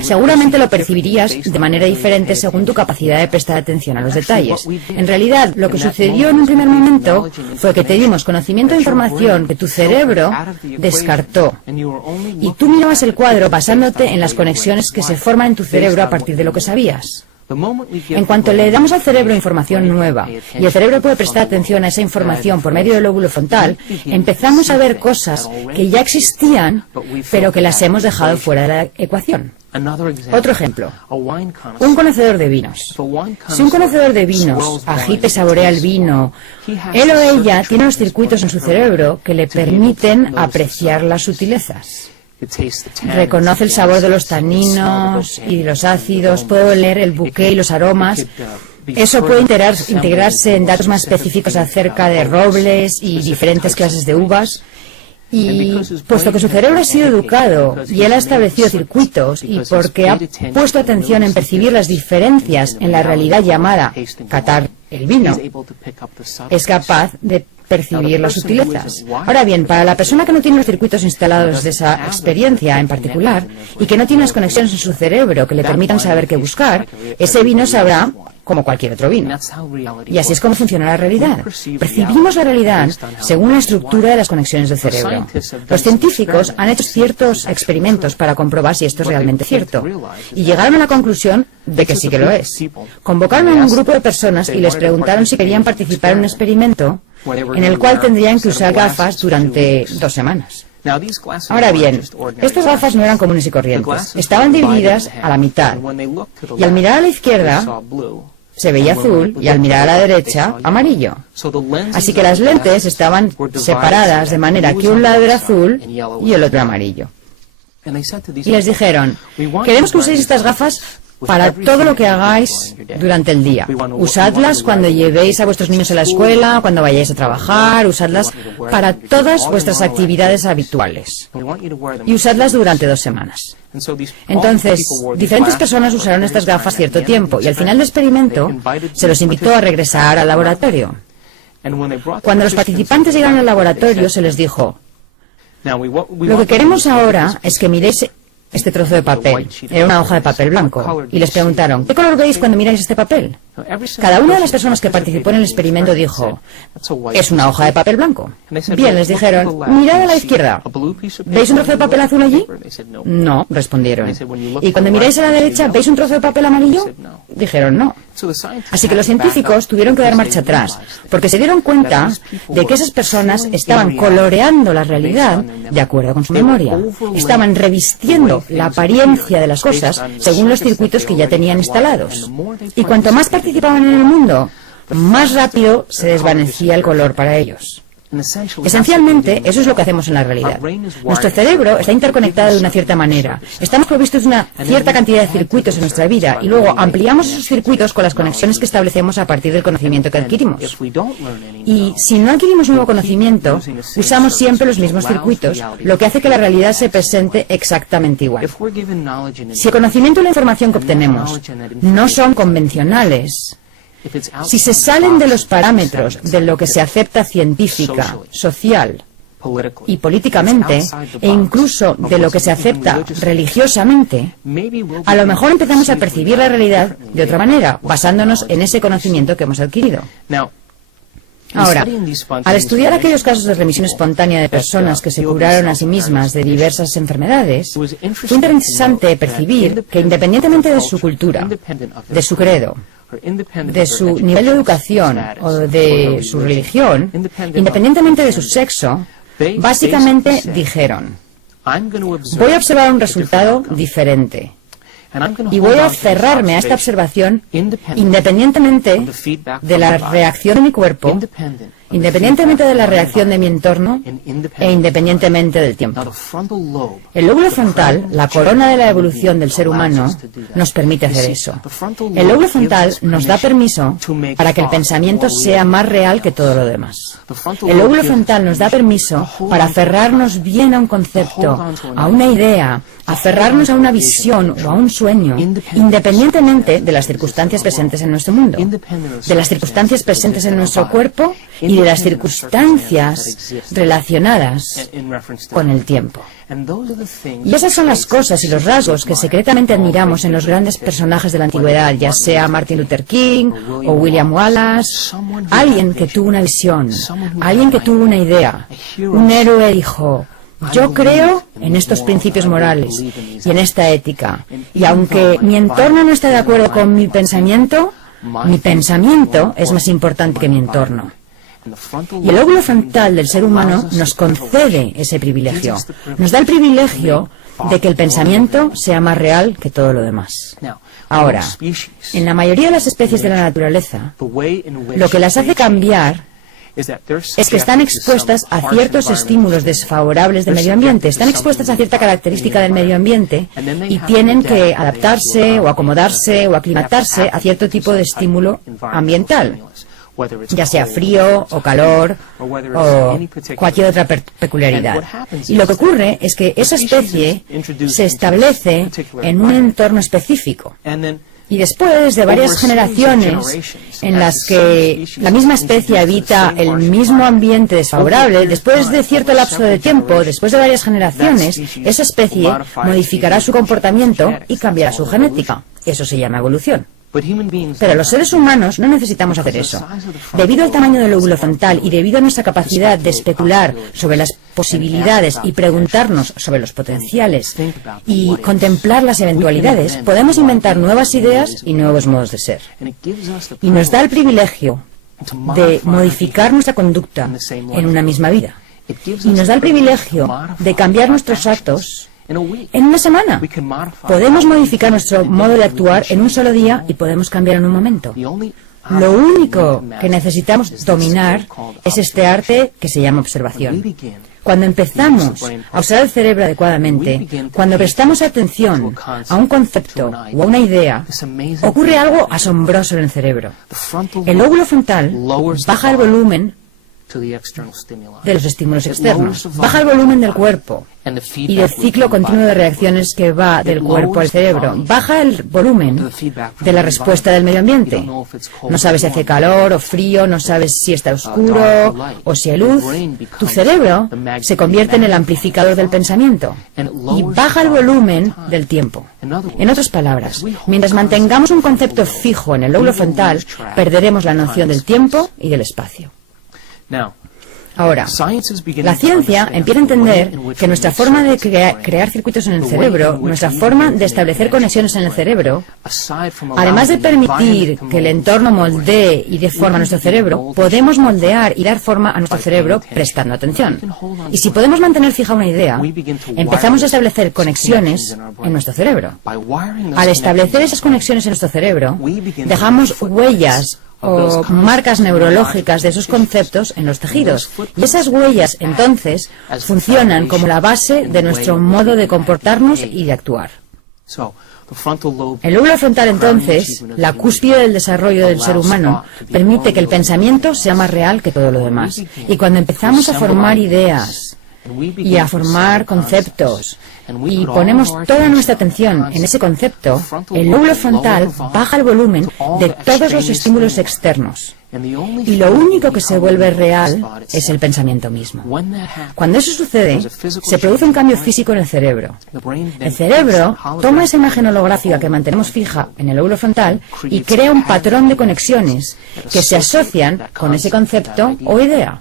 seguramente lo percibirías de manera diferente según tu capacidad de prestar atención a los detalles. En realidad, lo que sucedió en un primer momento fue que te dimos conocimiento de información que tu cerebro descartó, y tú mirabas el cuadro basándote en las conexiones que se forman en tu cerebro a partir de lo que sabías. En cuanto le damos al cerebro información nueva y el cerebro puede prestar atención a esa información por medio del lóbulo frontal, empezamos a ver cosas que ya existían, pero que las hemos dejado fuera de la ecuación. Otro ejemplo, un conocedor de vinos. Si un conocedor de vinos agita y saborea el vino, él o ella tiene los circuitos en su cerebro que le permiten apreciar las sutilezas. Reconoce el sabor de los taninos y de los ácidos, puede oler el buque y los aromas. Eso puede integrarse en datos más específicos acerca de robles y diferentes clases de uvas. Y puesto que su cerebro ha sido educado y él ha establecido circuitos y porque ha puesto atención en percibir las diferencias en la realidad llamada catar el vino, es capaz de percibir las sutilezas. Ahora bien, para la persona que no tiene los circuitos instalados de esa experiencia en particular y que no tiene las conexiones en su cerebro que le permitan saber qué buscar, ese vino sabrá como cualquier otro vino. Y así es como funciona la realidad. Percibimos la realidad según la estructura de las conexiones del cerebro. Los científicos han hecho ciertos experimentos para comprobar si esto es realmente cierto, y llegaron a la conclusión de que sí que lo es. Convocaron a un grupo de personas y les preguntaron si querían participar en un experimento en el cual tendrían que usar gafas durante 2 semanas. Ahora bien, estas gafas no eran comunes y corrientes. Estaban divididas a la mitad, y al mirar a la izquierda se veía azul y al mirar a la derecha amarillo. Así que las lentes estaban separadas de manera que un lado era azul y el otro amarillo. Y les dijeron, queremos que uséis estas gafas para todo lo que hagáis durante el día. Usadlas cuando llevéis a vuestros niños a la escuela, cuando vayáis a trabajar, usadlas para todas vuestras actividades habituales. Y usadlas durante 2 semanas. Entonces, diferentes personas usaron estas gafas cierto tiempo y al final del experimento se los invitó a regresar al laboratorio. Cuando los participantes llegaron al laboratorio se les dijo, lo que queremos ahora es que miréis este trozo de papel. Era una hoja de papel blanco. Y les preguntaron, ¿qué color veis cuando miráis este papel? Cada una de las personas que participó en el experimento dijo, es una hoja de papel blanco. Bien, les dijeron, mirad a la izquierda. ¿Veis un trozo de papel azul allí? No, respondieron. ¿Y cuando miráis a la derecha, veis un trozo de papel amarillo? Dijeron, no. Así que los científicos tuvieron que dar marcha atrás, porque se dieron cuenta de que esas personas estaban coloreando la realidad de acuerdo con su memoria. Estaban revistiendo la apariencia de las cosas según los circuitos que ya tenían instalados. Y cuanto más participaban en el mundo, más rápido se desvanecía el color para ellos. Esencialmente, eso es lo que hacemos en la realidad. Nuestro cerebro está interconectado de una cierta manera. Estamos provistos de una cierta cantidad de circuitos en nuestra vida y luego ampliamos esos circuitos con las conexiones que establecemos a partir del conocimiento que adquirimos. Y si no adquirimos nuevo conocimiento, usamos siempre los mismos circuitos, lo que hace que la realidad se presente exactamente igual. Si el conocimiento y la información que obtenemos no son convencionales, si se salen de los parámetros de lo que se acepta científica, social y políticamente, e incluso de lo que se acepta religiosamente, a lo mejor empezamos a percibir la realidad de otra manera, basándonos en ese conocimiento que hemos adquirido. Ahora, al estudiar aquellos casos de remisión espontánea de personas que se curaron a sí mismas de diversas enfermedades, fue interesante percibir que independientemente de su cultura, de su credo, de su nivel de educación o de su religión, independientemente de su sexo, básicamente dijeron, voy a observar un resultado diferente y voy a cerrarme a esta observación independientemente de la reacción de mi cuerpo, independientemente de la reacción de mi entorno e independientemente del tiempo. El lóbulo frontal, la corona de la evolución del ser humano, nos permite hacer eso. El lóbulo frontal nos da permiso para que el pensamiento sea más real que todo lo demás. El lóbulo frontal nos da permiso para aferrarnos bien a un concepto, a una idea, aferrarnos a una visión o a un sueño, independientemente de las circunstancias presentes en nuestro mundo, de las circunstancias presentes en nuestro cuerpo y de las circunstancias relacionadas con el tiempo. Y esas son las cosas y los rasgos que secretamente admiramos en los grandes personajes de la antigüedad, ya sea Martin Luther King o William Wallace. Alguien que tuvo una visión, alguien que tuvo una idea. Un héroe dijo, Yo creo en estos principios morales y en esta ética. Y aunque mi entorno no está de acuerdo con mi pensamiento es más importante que mi entorno. Y el lóbulo frontal del ser humano nos concede ese privilegio. Nos da el privilegio de que el pensamiento sea más real que todo lo demás. Ahora, en la mayoría de las especies de la naturaleza, lo que las hace cambiar es que están expuestas a ciertos estímulos desfavorables del medio ambiente, están expuestas a cierta característica del medio ambiente y tienen que adaptarse o acomodarse o aclimatarse a cierto tipo de estímulo ambiental, ya sea frío o calor o cualquier otra peculiaridad. Y lo que ocurre es que esa especie se establece en un entorno específico. Y después de varias generaciones en las que la misma especie habita el mismo ambiente desfavorable, después de cierto lapso de tiempo, después de varias generaciones, esa especie modificará su comportamiento y cambiará su genética. Eso se llama evolución. Pero los seres humanos no necesitamos hacer eso. Debido al tamaño del lóbulo frontal y debido a nuestra capacidad de especular sobre las posibilidades y preguntarnos sobre los potenciales y contemplar las eventualidades, podemos inventar nuevas ideas y nuevos modos de ser. Y nos da el privilegio de modificar nuestra conducta en una misma vida. Y nos da el privilegio de cambiar nuestros actos en una semana. Podemos modificar nuestro modo de actuar en un solo día y podemos cambiar en un momento. Lo único que necesitamos dominar es este arte que se llama observación. Cuando empezamos a usar el cerebro adecuadamente, cuando prestamos atención a un concepto o a una idea, ocurre algo asombroso en el cerebro. El lóbulo frontal baja el volumen de los estímulos externos, baja el volumen del cuerpo y del ciclo continuo de reacciones que va del cuerpo al cerebro, baja el volumen de la respuesta del medio ambiente. No sabes si hace calor o frío, no sabes si está oscuro o si hay luz. Tu cerebro se convierte en el amplificador del pensamiento y baja el volumen del tiempo. En otras palabras, mientras mantengamos un concepto fijo en el lóbulo frontal, perderemos la noción del tiempo y del espacio. Ahora, la ciencia empieza a entender que nuestra forma de crear circuitos en el cerebro, nuestra forma de establecer conexiones en el cerebro, además de permitir que el entorno moldee y dé forma a nuestro cerebro, podemos moldear y dar forma a nuestro cerebro prestando atención. Y si podemos mantener fija una idea, empezamos a establecer conexiones en nuestro cerebro. Al establecer esas conexiones en nuestro cerebro, dejamos huellas o marcas neurológicas de esos conceptos en los tejidos. Y esas huellas, entonces, funcionan como la base de nuestro modo de comportarnos y de actuar. El lóbulo frontal, entonces, la cúspide del desarrollo del ser humano, permite que el pensamiento sea más real que todo lo demás. Y cuando empezamos a formar ideas y a formar conceptos, y ponemos toda nuestra atención en ese concepto, el lóbulo frontal baja el volumen de todos los estímulos externos. Y lo único que se vuelve real es el pensamiento mismo. Cuando eso sucede, se produce un cambio físico en el cerebro. El cerebro toma esa imagen holográfica que mantenemos fija en el lóbulo frontal y crea un patrón de conexiones que se asocian con ese concepto o idea.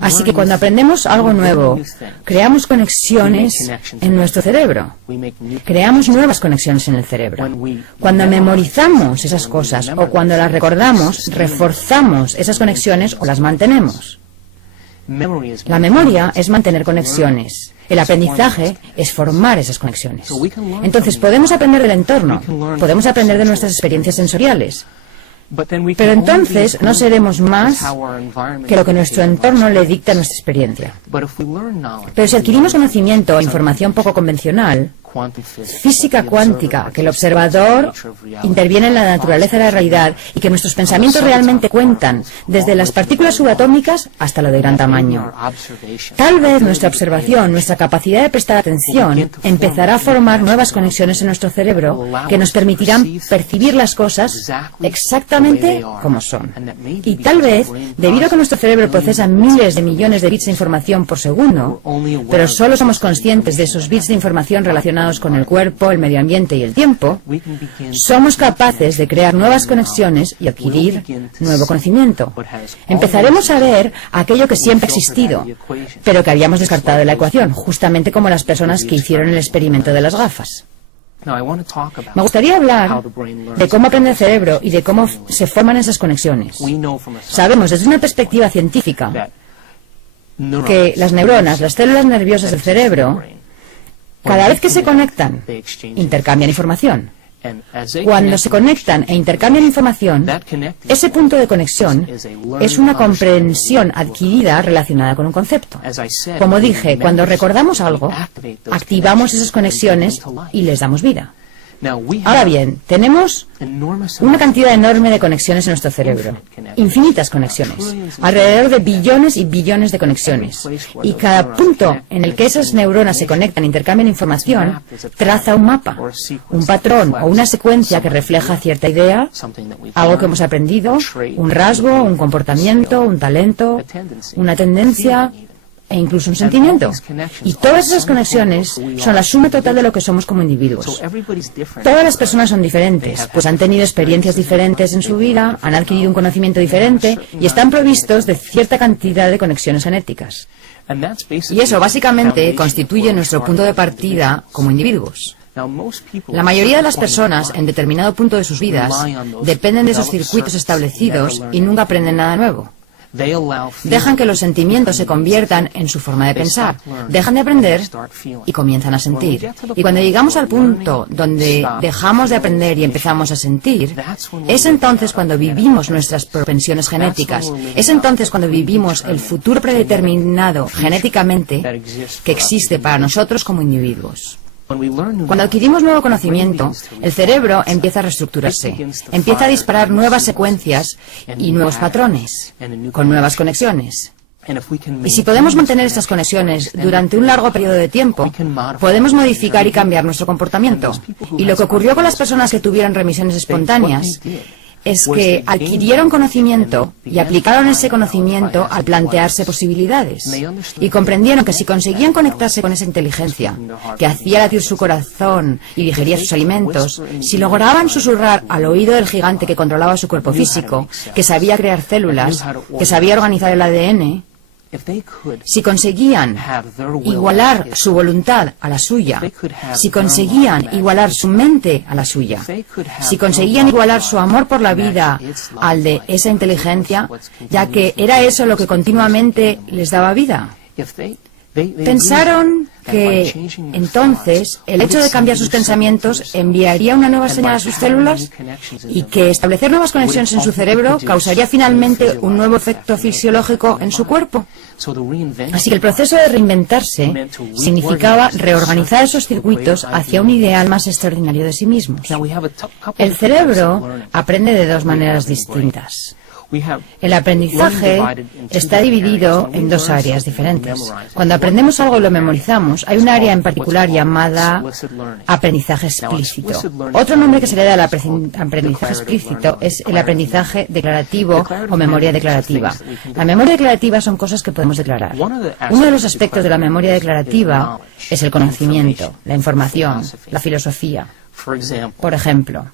Así que cuando aprendemos algo nuevo, creamos conexiones en nuestro cerebro. Creamos nuevas conexiones en el cerebro. Cuando memorizamos esas cosas o cuando las recordamos, reforzamos esas conexiones o las mantenemos. La memoria es mantener conexiones. El aprendizaje es formar esas conexiones. Entonces podemos aprender del entorno, podemos aprender de nuestras experiencias sensoriales. Pero entonces no seremos más que lo que nuestro entorno le dicta a nuestra experiencia. Pero si adquirimos conocimiento o información poco convencional, física cuántica, que el observador interviene en la naturaleza de la realidad y que nuestros pensamientos realmente cuentan, desde las partículas subatómicas hasta lo de gran tamaño. Tal vez nuestra observación, nuestra capacidad de prestar atención, empezará a formar nuevas conexiones en nuestro cerebro que nos permitirán percibir las cosas exactamente como son. Y tal vez, debido a que nuestro cerebro procesa miles de millones de bits de información por segundo, pero solo somos conscientes de esos bits de información relacionados relacionados con el cuerpo, el medio ambiente y el tiempo, somos capaces de crear nuevas conexiones y adquirir nuevo conocimiento. Empezaremos a ver aquello que siempre ha existido, pero que habíamos descartado de la ecuación, justamente como las personas que hicieron el experimento de las gafas. Me gustaría hablar de cómo aprende el cerebro y de cómo se forman esas conexiones. Sabemos desde una perspectiva científica que las neuronas, las células nerviosas del cerebro, cada vez que se conectan, intercambian información. Cuando se conectan e intercambian información, ese punto de conexión es una comprensión adquirida relacionada con un concepto. Como dije, cuando recordamos algo, activamos esas conexiones y les damos vida. Ahora bien, tenemos una cantidad enorme de conexiones en nuestro cerebro, infinitas conexiones, alrededor de billones y billones de conexiones. Y cada punto en el que esas neuronas se conectan e intercambian información traza un mapa, un patrón o una secuencia que refleja cierta idea, algo que hemos aprendido, un rasgo, un comportamiento, un talento, una tendencia e incluso un sentimiento. Y todas esas conexiones son la suma total de lo que somos como individuos. Todas las personas son diferentes, pues han tenido experiencias diferentes en su vida, han adquirido un conocimiento diferente y están provistos de cierta cantidad de conexiones genéticas. Y eso básicamente constituye nuestro punto de partida como individuos. La mayoría de las personas en determinado punto de sus vidas dependen de esos circuitos establecidos y nunca aprenden nada nuevo. Dejan que los sentimientos se conviertan en su forma de pensar, dejan de aprender y comienzan a sentir. Y cuando llegamos al punto donde dejamos de aprender y empezamos a sentir, es entonces cuando vivimos nuestras propensiones genéticas, es entonces cuando vivimos el futuro predeterminado genéticamente que existe para nosotros como individuos. Cuando adquirimos nuevo conocimiento, el cerebro empieza a reestructurarse, empieza a disparar nuevas secuencias y nuevos patrones, con nuevas conexiones. Y si podemos mantener estas conexiones durante un largo periodo de tiempo, podemos modificar y cambiar nuestro comportamiento. Y lo que ocurrió con las personas que tuvieron remisiones espontáneas es que adquirieron conocimiento y aplicaron ese conocimiento al plantearse posibilidades. Y comprendieron que si conseguían conectarse con esa inteligencia, que hacía latir su corazón y digería sus alimentos, si lograban susurrar al oído del gigante que controlaba su cuerpo físico, que sabía crear células, que sabía organizar el ADN, si conseguían igualar su voluntad a la suya, si conseguían igualar su mente a la suya, si conseguían igualar su amor por la vida al de esa inteligencia, ya que era eso lo que continuamente les daba vida. Pensaron que entonces el hecho de cambiar sus pensamientos enviaría una nueva señal a sus células y que establecer nuevas conexiones en su cerebro causaría finalmente un nuevo efecto fisiológico en su cuerpo. Así que el proceso de reinventarse significaba reorganizar esos circuitos hacia un ideal más extraordinario de sí mismos. El cerebro aprende de dos maneras distintas. El aprendizaje está dividido en dos áreas diferentes. Cuando aprendemos algo y lo memorizamos, hay un área en particular llamada aprendizaje explícito. Otro nombre que se le da al aprendizaje explícito es el aprendizaje declarativo o memoria declarativa. La memoria declarativa son cosas que podemos declarar. Uno de los aspectos de la memoria declarativa es el conocimiento, la información, la filosofía. Por ejemplo,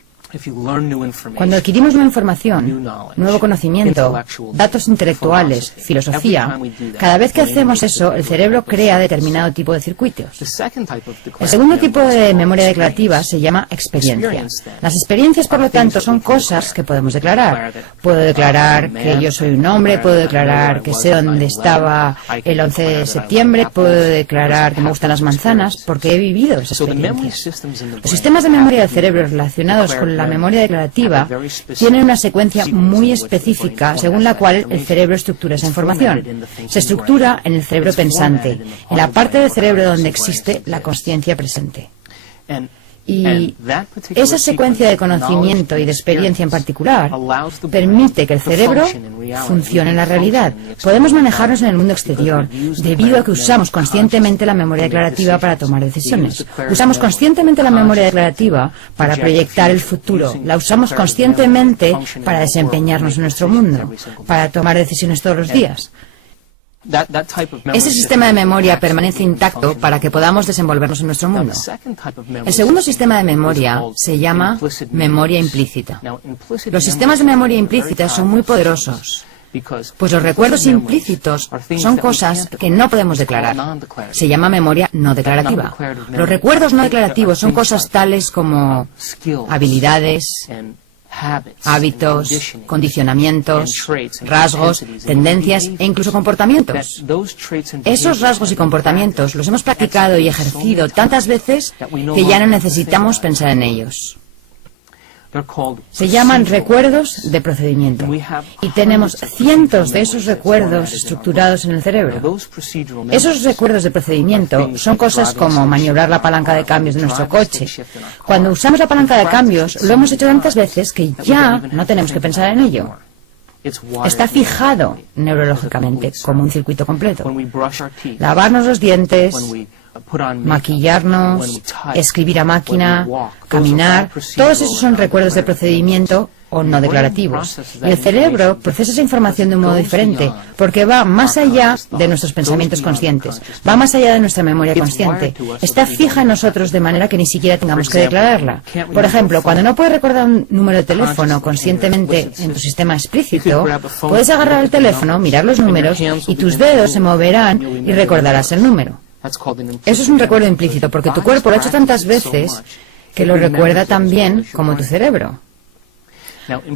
cuando adquirimos nueva información, nuevo conocimiento, datos intelectuales, filosofía, cada vez que hacemos eso, el cerebro crea determinado tipo de circuitos. El segundo tipo de memoria declarativa se llama experiencia. Las experiencias, por lo tanto, son cosas que podemos declarar. Puedo declarar que yo soy un hombre, puedo declarar que sé dónde estaba el 11 de septiembre, puedo declarar que me gustan las manzanas, porque he vivido esas experiencias. Los sistemas de memoria del cerebro relacionados con la memoria declarativa tiene una secuencia muy específica según la cual el cerebro estructura esa información. Se estructura en el cerebro pensante, en la parte del cerebro donde existe la consciencia presente. Y esa secuencia de conocimiento y de experiencia en particular permite que el cerebro funcione en la realidad. Podemos manejarnos en el mundo exterior debido a que usamos conscientemente la memoria declarativa para tomar decisiones. Usamos conscientemente la memoria declarativa para proyectar el futuro. La usamos conscientemente para desempeñarnos en nuestro mundo, para tomar decisiones todos los días. Ese sistema de memoria permanece intacto para que podamos desenvolvernos en nuestro mundo. El segundo sistema de memoria se llama memoria implícita. Los sistemas de memoria implícita son muy poderosos, pues los recuerdos implícitos son cosas que no podemos declarar. Se llama memoria no declarativa. Los recuerdos no declarativos son cosas tales como habilidades, hábitos, condicionamientos, rasgos, tendencias e incluso comportamientos. Esos rasgos y comportamientos los hemos practicado y ejercido tantas veces que ya no necesitamos pensar en ellos. Se llaman recuerdos de procedimiento y tenemos cientos de esos recuerdos estructurados en el cerebro. Esos recuerdos de procedimiento son cosas como maniobrar la palanca de cambios de nuestro coche. Cuando usamos la palanca de cambios lo hemos hecho tantas veces que ya no tenemos que pensar en ello. Está fijado neurológicamente como un circuito completo. Lavarnos los dientes, maquillarnos, escribir a máquina, caminar, todos esos son recuerdos de procedimiento o no declarativos. Y el cerebro procesa esa información de un modo diferente, porque va más allá de nuestros pensamientos conscientes, va más allá de nuestra memoria consciente. Está fija en nosotros de manera que ni siquiera tengamos que declararla. Por ejemplo, cuando no puedes recordar un número de teléfono conscientemente en tu sistema explícito, puedes agarrar el teléfono, mirar los números y tus dedos se moverán y recordarás el número. Eso es un recuerdo implícito, porque tu cuerpo lo ha hecho tantas veces que lo recuerda tan bien como tu cerebro.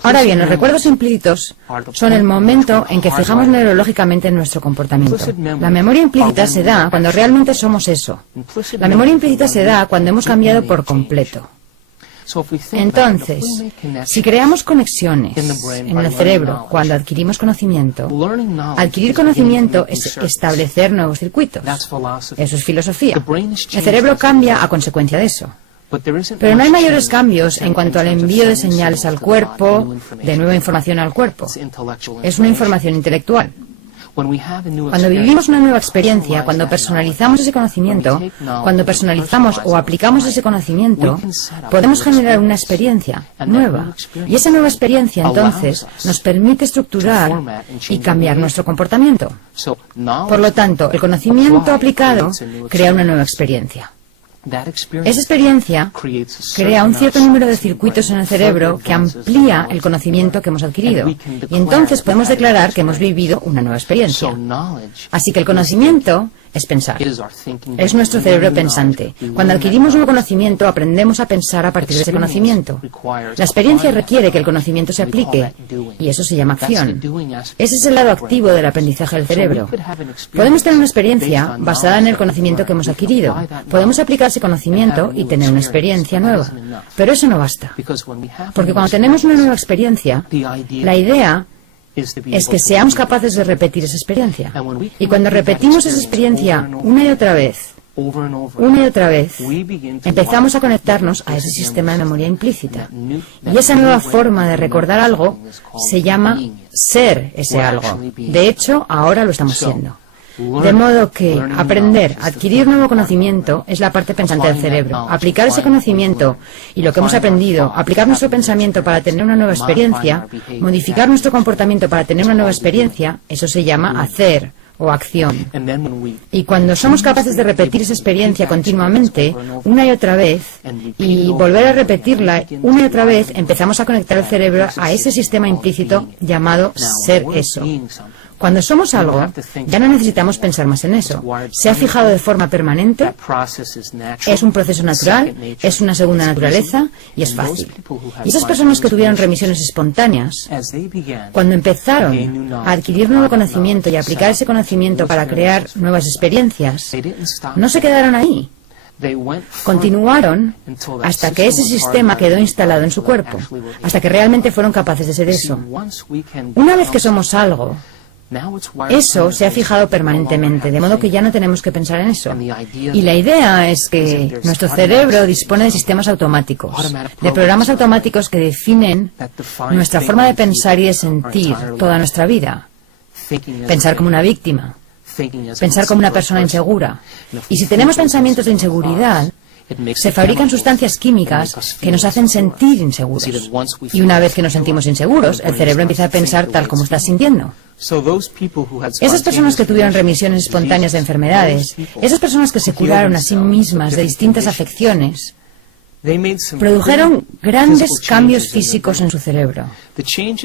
Ahora bien, los recuerdos implícitos son el momento en que fijamos neurológicamente en nuestro comportamiento. La memoria implícita se da cuando realmente somos eso. La memoria implícita se da cuando hemos cambiado por completo. Entonces, si creamos conexiones en el cerebro cuando adquirimos conocimiento, adquirir conocimiento es establecer nuevos circuitos. Eso es filosofía. El cerebro cambia a consecuencia de eso. Pero no hay mayores cambios en cuanto al envío de señales al cuerpo, de nueva información al cuerpo. Es una información intelectual. Cuando vivimos una nueva experiencia, cuando personalizamos ese conocimiento, cuando personalizamos o aplicamos ese conocimiento, podemos generar una experiencia nueva. Y esa nueva experiencia, entonces, nos permite estructurar y cambiar nuestro comportamiento. Por lo tanto, el conocimiento aplicado crea una nueva experiencia. Esa experiencia crea un cierto número de circuitos en el cerebro que amplía el conocimiento que hemos adquirido. Y entonces podemos declarar que hemos vivido una nueva experiencia. Así que el conocimiento es pensar. Es nuestro cerebro pensante. Cuando adquirimos nuevo conocimiento, aprendemos a pensar a partir de ese conocimiento. La experiencia requiere que el conocimiento se aplique, y eso se llama acción. Ese es el lado activo del aprendizaje del cerebro. Podemos tener una experiencia basada en el conocimiento que hemos adquirido. Podemos aplicar ese conocimiento y tener una experiencia nueva. Pero eso no basta. Porque cuando tenemos una nueva experiencia, la idea es que seamos capaces de repetir esa experiencia. Y cuando repetimos esa experiencia una y otra vez, empezamos a conectarnos a ese sistema de memoria implícita. Y esa nueva forma de recordar algo se llama ser ese algo. De hecho, ahora lo estamos siendo. De modo que aprender, adquirir nuevo conocimiento es la parte pensante del cerebro. Aplicar ese conocimiento y lo que hemos aprendido, aplicar nuestro pensamiento para tener una nueva experiencia, modificar nuestro comportamiento para tener una nueva experiencia, eso se llama hacer o acción. Y cuando somos capaces de repetir esa experiencia continuamente, una y otra vez, y volver a repetirla una y otra vez, empezamos a conectar el cerebro a ese sistema implícito llamado ser eso. Cuando somos algo, ya no necesitamos pensar más en eso. Se ha fijado de forma permanente, es un proceso natural, es una segunda naturaleza y es fácil. Y esas personas que tuvieron remisiones espontáneas, cuando empezaron a adquirir nuevo conocimiento y a aplicar ese conocimiento para crear nuevas experiencias, no se quedaron ahí. Continuaron hasta que ese sistema quedó instalado en su cuerpo, hasta que realmente fueron capaces de ser eso. Una vez que somos algo, eso se ha fijado permanentemente, de modo que ya no tenemos que pensar en eso. Y la idea es que nuestro cerebro dispone de sistemas automáticos, de programas automáticos que definen nuestra forma de pensar y de sentir toda nuestra vida. Pensar como una víctima, pensar como una persona insegura. Y si tenemos pensamientos de inseguridad, Se fabrican sustancias químicas que nos hacen sentir inseguros. Y una vez que nos sentimos inseguros, el cerebro empieza a pensar tal como estás sintiendo. Esas personas que tuvieron remisiones espontáneas de enfermedades, esas personas que se curaron a sí mismas de distintas afecciones, produjeron grandes cambios físicos en su cerebro.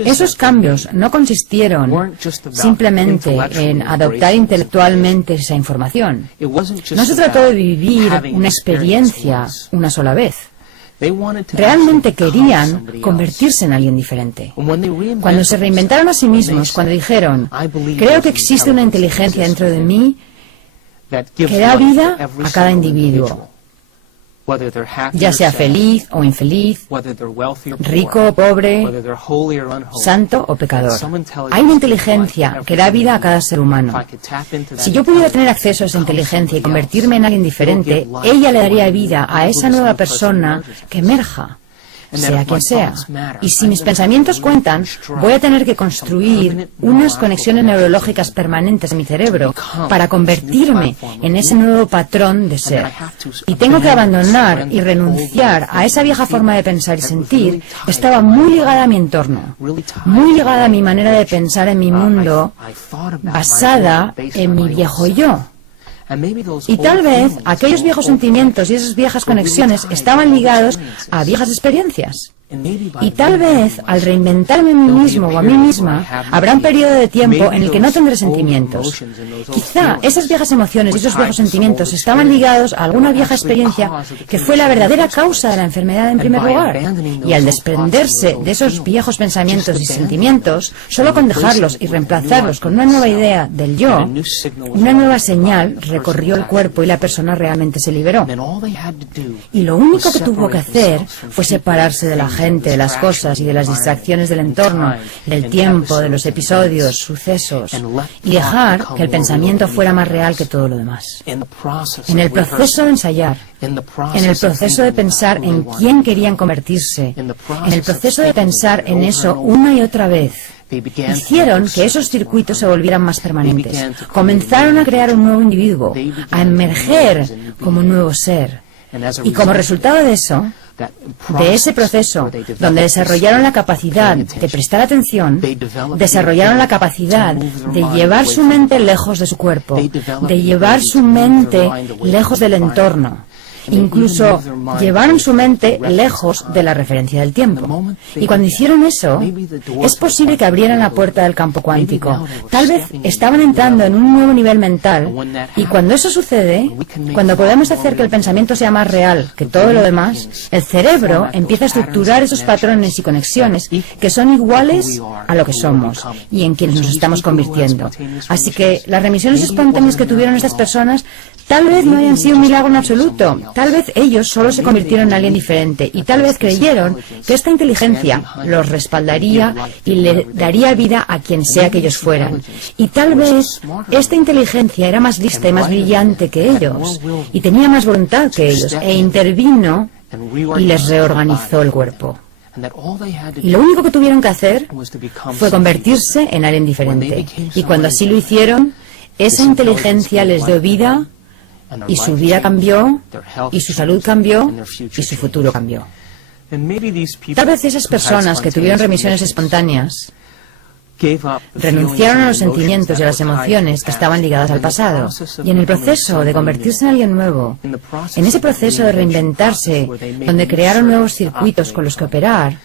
Esos cambios no consistieron simplemente en adoptar intelectualmente esa información. No se trató de vivir una experiencia una sola vez. Realmente querían convertirse en alguien diferente. Cuando se reinventaron a sí mismos, cuando dijeron, creo que existe una inteligencia dentro de mí que da vida a cada individuo, ya sea feliz o infeliz, rico o pobre, santo o pecador. Hay una inteligencia que da vida a cada ser humano. Si yo pudiera tener acceso a esa inteligencia y convertirme en alguien diferente, ella le daría vida a esa nueva persona que emerja, sea quien sea. Y si mis pensamientos cuentan, voy a tener que construir unas conexiones neurológicas permanentes en mi cerebro para convertirme en ese nuevo patrón de ser. Y tengo que abandonar y renunciar a esa vieja forma de pensar y sentir que estaba muy ligada a mi entorno, muy ligada a mi manera de pensar en mi mundo, basada en mi viejo yo. Y tal vez aquellos viejos sentimientos y esas viejas conexiones estaban ligados a viejas experiencias. Y tal vez, al reinventarme a mí mismo o a mí misma, habrá un periodo de tiempo en el que no tendré sentimientos. Quizá esas viejas emociones y esos viejos sentimientos estaban ligados a alguna vieja experiencia que fue la verdadera causa de la enfermedad en primer lugar. Y al desprenderse de esos viejos pensamientos y sentimientos, solo con dejarlos y reemplazarlos con una nueva idea del yo, una nueva señal recorrió el cuerpo y la persona realmente se liberó. Y lo único que tuvo que hacer fue separarse de la gente, de las cosas y de las distracciones del entorno, del tiempo, de los episodios, sucesos, y dejar que el pensamiento fuera más real que todo lo demás. En el proceso de ensayar, en el proceso de pensar en quién querían convertirse, en el proceso de pensar en eso una y otra vez, hicieron que esos circuitos se volvieran más permanentes. Comenzaron a crear un nuevo individuo, a emerger como un nuevo ser. Y como resultado de eso, de ese proceso, donde desarrollaron la capacidad de prestar atención, desarrollaron la capacidad de llevar su mente lejos de su cuerpo, de llevar su mente lejos del entorno. Incluso llevaron su mente lejos de la referencia del tiempo. Y cuando hicieron eso, es posible que abrieran la puerta del campo cuántico. Tal vez estaban entrando en un nuevo nivel mental, y cuando eso sucede, cuando podemos hacer que el pensamiento sea más real que todo lo demás, el cerebro empieza a estructurar esos patrones y conexiones que son iguales a lo que somos y en quienes nos estamos convirtiendo. Así que las remisiones espontáneas que tuvieron estas personas tal vez no hayan sido un milagro en absoluto. Tal vez ellos solo se convirtieron en alguien diferente y tal vez creyeron que esta inteligencia los respaldaría y le daría vida a quien sea que ellos fueran. Y tal vez esta inteligencia era más lista y más brillante que ellos y tenía más voluntad que ellos e intervino y les reorganizó el cuerpo. Y lo único que tuvieron que hacer fue convertirse en alguien diferente. Y cuando así lo hicieron, esa inteligencia les dio vida, y su vida cambió, y su salud cambió, y su futuro cambió. Tal vez esas personas que tuvieron remisiones espontáneas renunciaron a los sentimientos y a las emociones que estaban ligadas al pasado, y en el proceso de convertirse en alguien nuevo, en ese proceso de reinventarse, donde crearon nuevos circuitos con los que operar,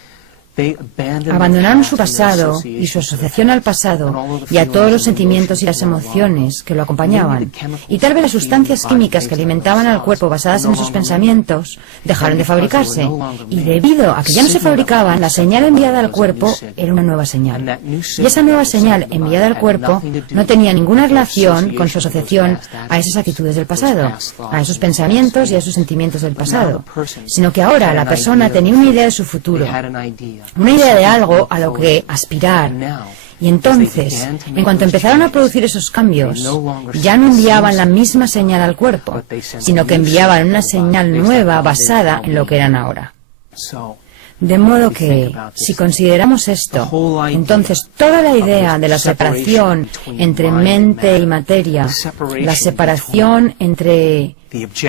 abandonaron su pasado y su asociación al pasado y a todos los sentimientos y las emociones que lo acompañaban. Y tal vez las sustancias químicas que alimentaban al cuerpo basadas en esos pensamientos dejaron de fabricarse. Y debido a que ya no se fabricaban, la señal enviada al cuerpo era una nueva señal. Y esa nueva señal enviada al cuerpo no tenía ninguna relación con su asociación a esas actitudes del pasado, a esos pensamientos y a esos sentimientos del pasado, sino que ahora la persona tenía una idea de su futuro, una idea de algo a lo que aspirar. Y entonces, en cuanto empezaron a producir esos cambios, ya no enviaban la misma señal al cuerpo, sino que enviaban una señal nueva basada en lo que eran ahora. De modo que, si consideramos esto, entonces toda la idea de la separación entre mente y materia, la separación entre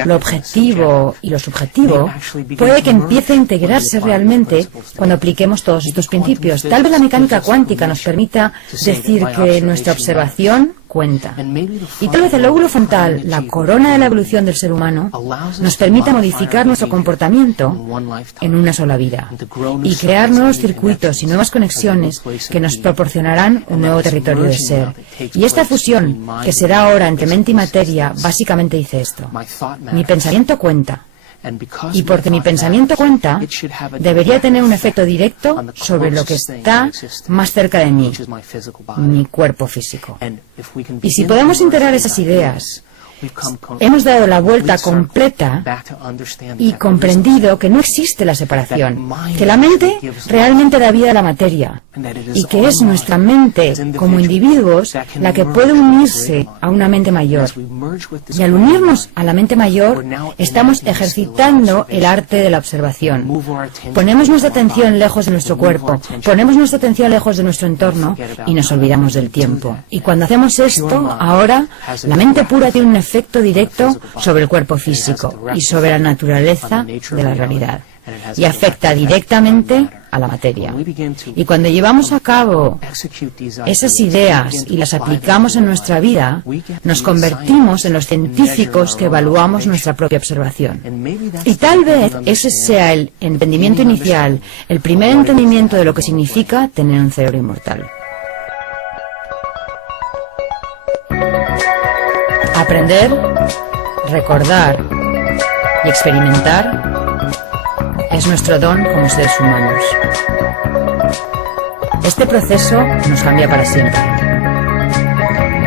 Lo objetivo y lo subjetivo puede que empiece a integrarse realmente cuando apliquemos todos estos principios. Tal vez la mecánica cuántica nos permita decir que nuestra observación cuenta. Y tal vez el lóbulo frontal, la corona de la evolución del ser humano, nos permita modificar nuestro comportamiento en una sola vida y crear nuevos circuitos y nuevas conexiones que nos proporcionarán un nuevo territorio de ser. Y esta fusión que se da ahora entre mente y materia básicamente dice esto: mi pensamiento cuenta. Y porque mi pensamiento cuenta, debería tener un efecto directo sobre lo que está más cerca de mí, mi cuerpo físico. Y si podemos integrar esas ideas, hemos dado la vuelta completa y comprendido que no existe la separación, que la mente realmente da vida a la materia y que es nuestra mente como individuos la que puede unirse a una mente mayor. Y al unirnos a la mente mayor, estamos ejercitando el arte de la observación. Ponemos nuestra atención lejos de nuestro cuerpo, ponemos nuestra atención lejos de nuestro entorno y nos olvidamos del tiempo. Y cuando hacemos esto, ahora, la mente pura tiene un efecto directo sobre el cuerpo físico y sobre la naturaleza de la realidad, y afecta directamente a la materia. Y cuando llevamos a cabo esas ideas y las aplicamos en nuestra vida, nos convertimos en los científicos que evaluamos nuestra propia observación. Y tal vez ese sea el entendimiento inicial, el primer entendimiento de lo que significa tener un cerebro inmortal. Aprender, recordar y experimentar es nuestro don como seres humanos. Este proceso nos cambia para siempre.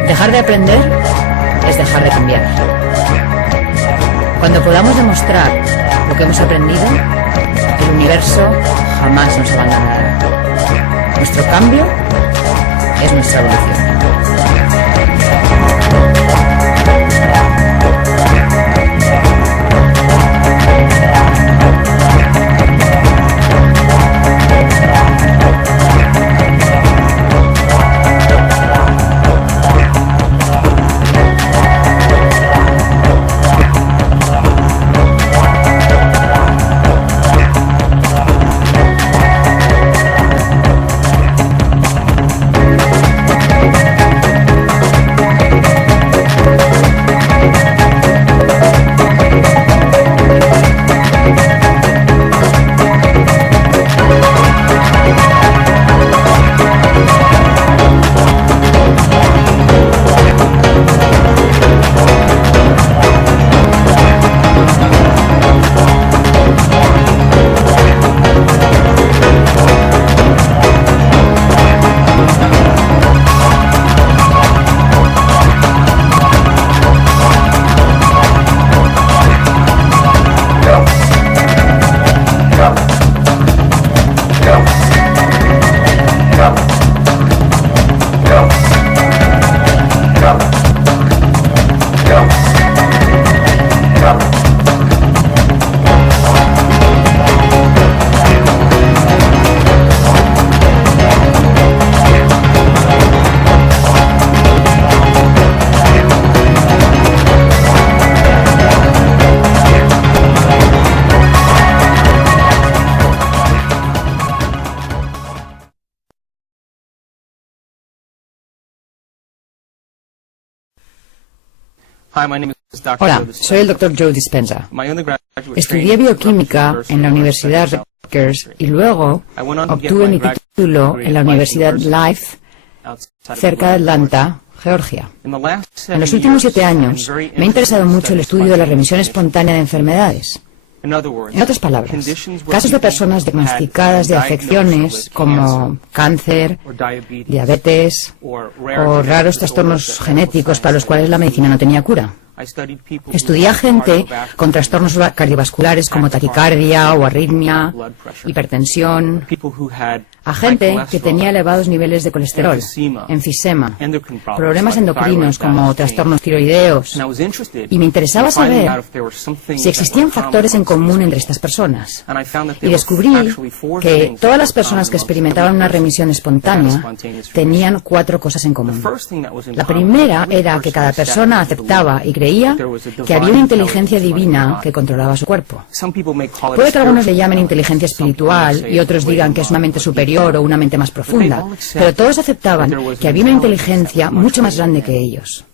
Dejar de aprender es dejar de cambiar. Cuando podamos demostrar lo que hemos aprendido, el universo jamás nos abandonará. Nuestro cambio es nuestra evolución. Hola, soy el Dr. Joe Dispenza. Estudié bioquímica en la Universidad Rutgers y luego obtuve mi título en la Universidad Life, cerca de Atlanta, Georgia. En los últimos 7 años me ha interesado mucho el estudio de la remisión espontánea de enfermedades. En otras palabras, casos de personas diagnosticadas de afecciones como cáncer, diabetes o raros trastornos genéticos para los cuales la medicina no tenía cura. Estudié a gente con trastornos cardiovasculares como taquicardia o arritmia, hipertensión, a gente que tenía elevados niveles de colesterol, enfisema, problemas endocrinos como trastornos tiroideos, y me interesaba saber si existían factores en común entre estas personas. Y descubrí que todas las personas que experimentaban una remisión espontánea tenían 4 cosas en común. La primera era que cada persona aceptaba y creía creía que había una inteligencia divina que controlaba su cuerpo. Puede que algunos le llamen inteligencia espiritual y otros digan que es una mente superior o una mente más profunda, pero todos aceptaban que había una inteligencia mucho más grande que ellos.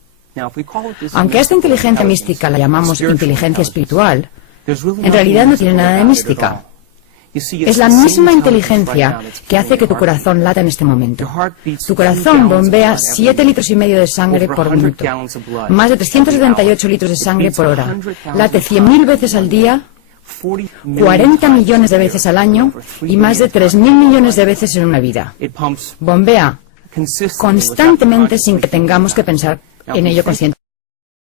Aunque a esta inteligencia mística la llamamos inteligencia espiritual, en realidad no tiene nada de mística. Es la misma inteligencia que hace que tu corazón lata en este momento. Tu corazón bombea 7,5 litros de sangre por minuto, más de 378 litros de sangre por hora. Late 100.000 veces al día, 40 millones de veces al año y más de 3.000 millones de veces en una vida. Bombea constantemente sin que tengamos que pensar en ello conscientemente.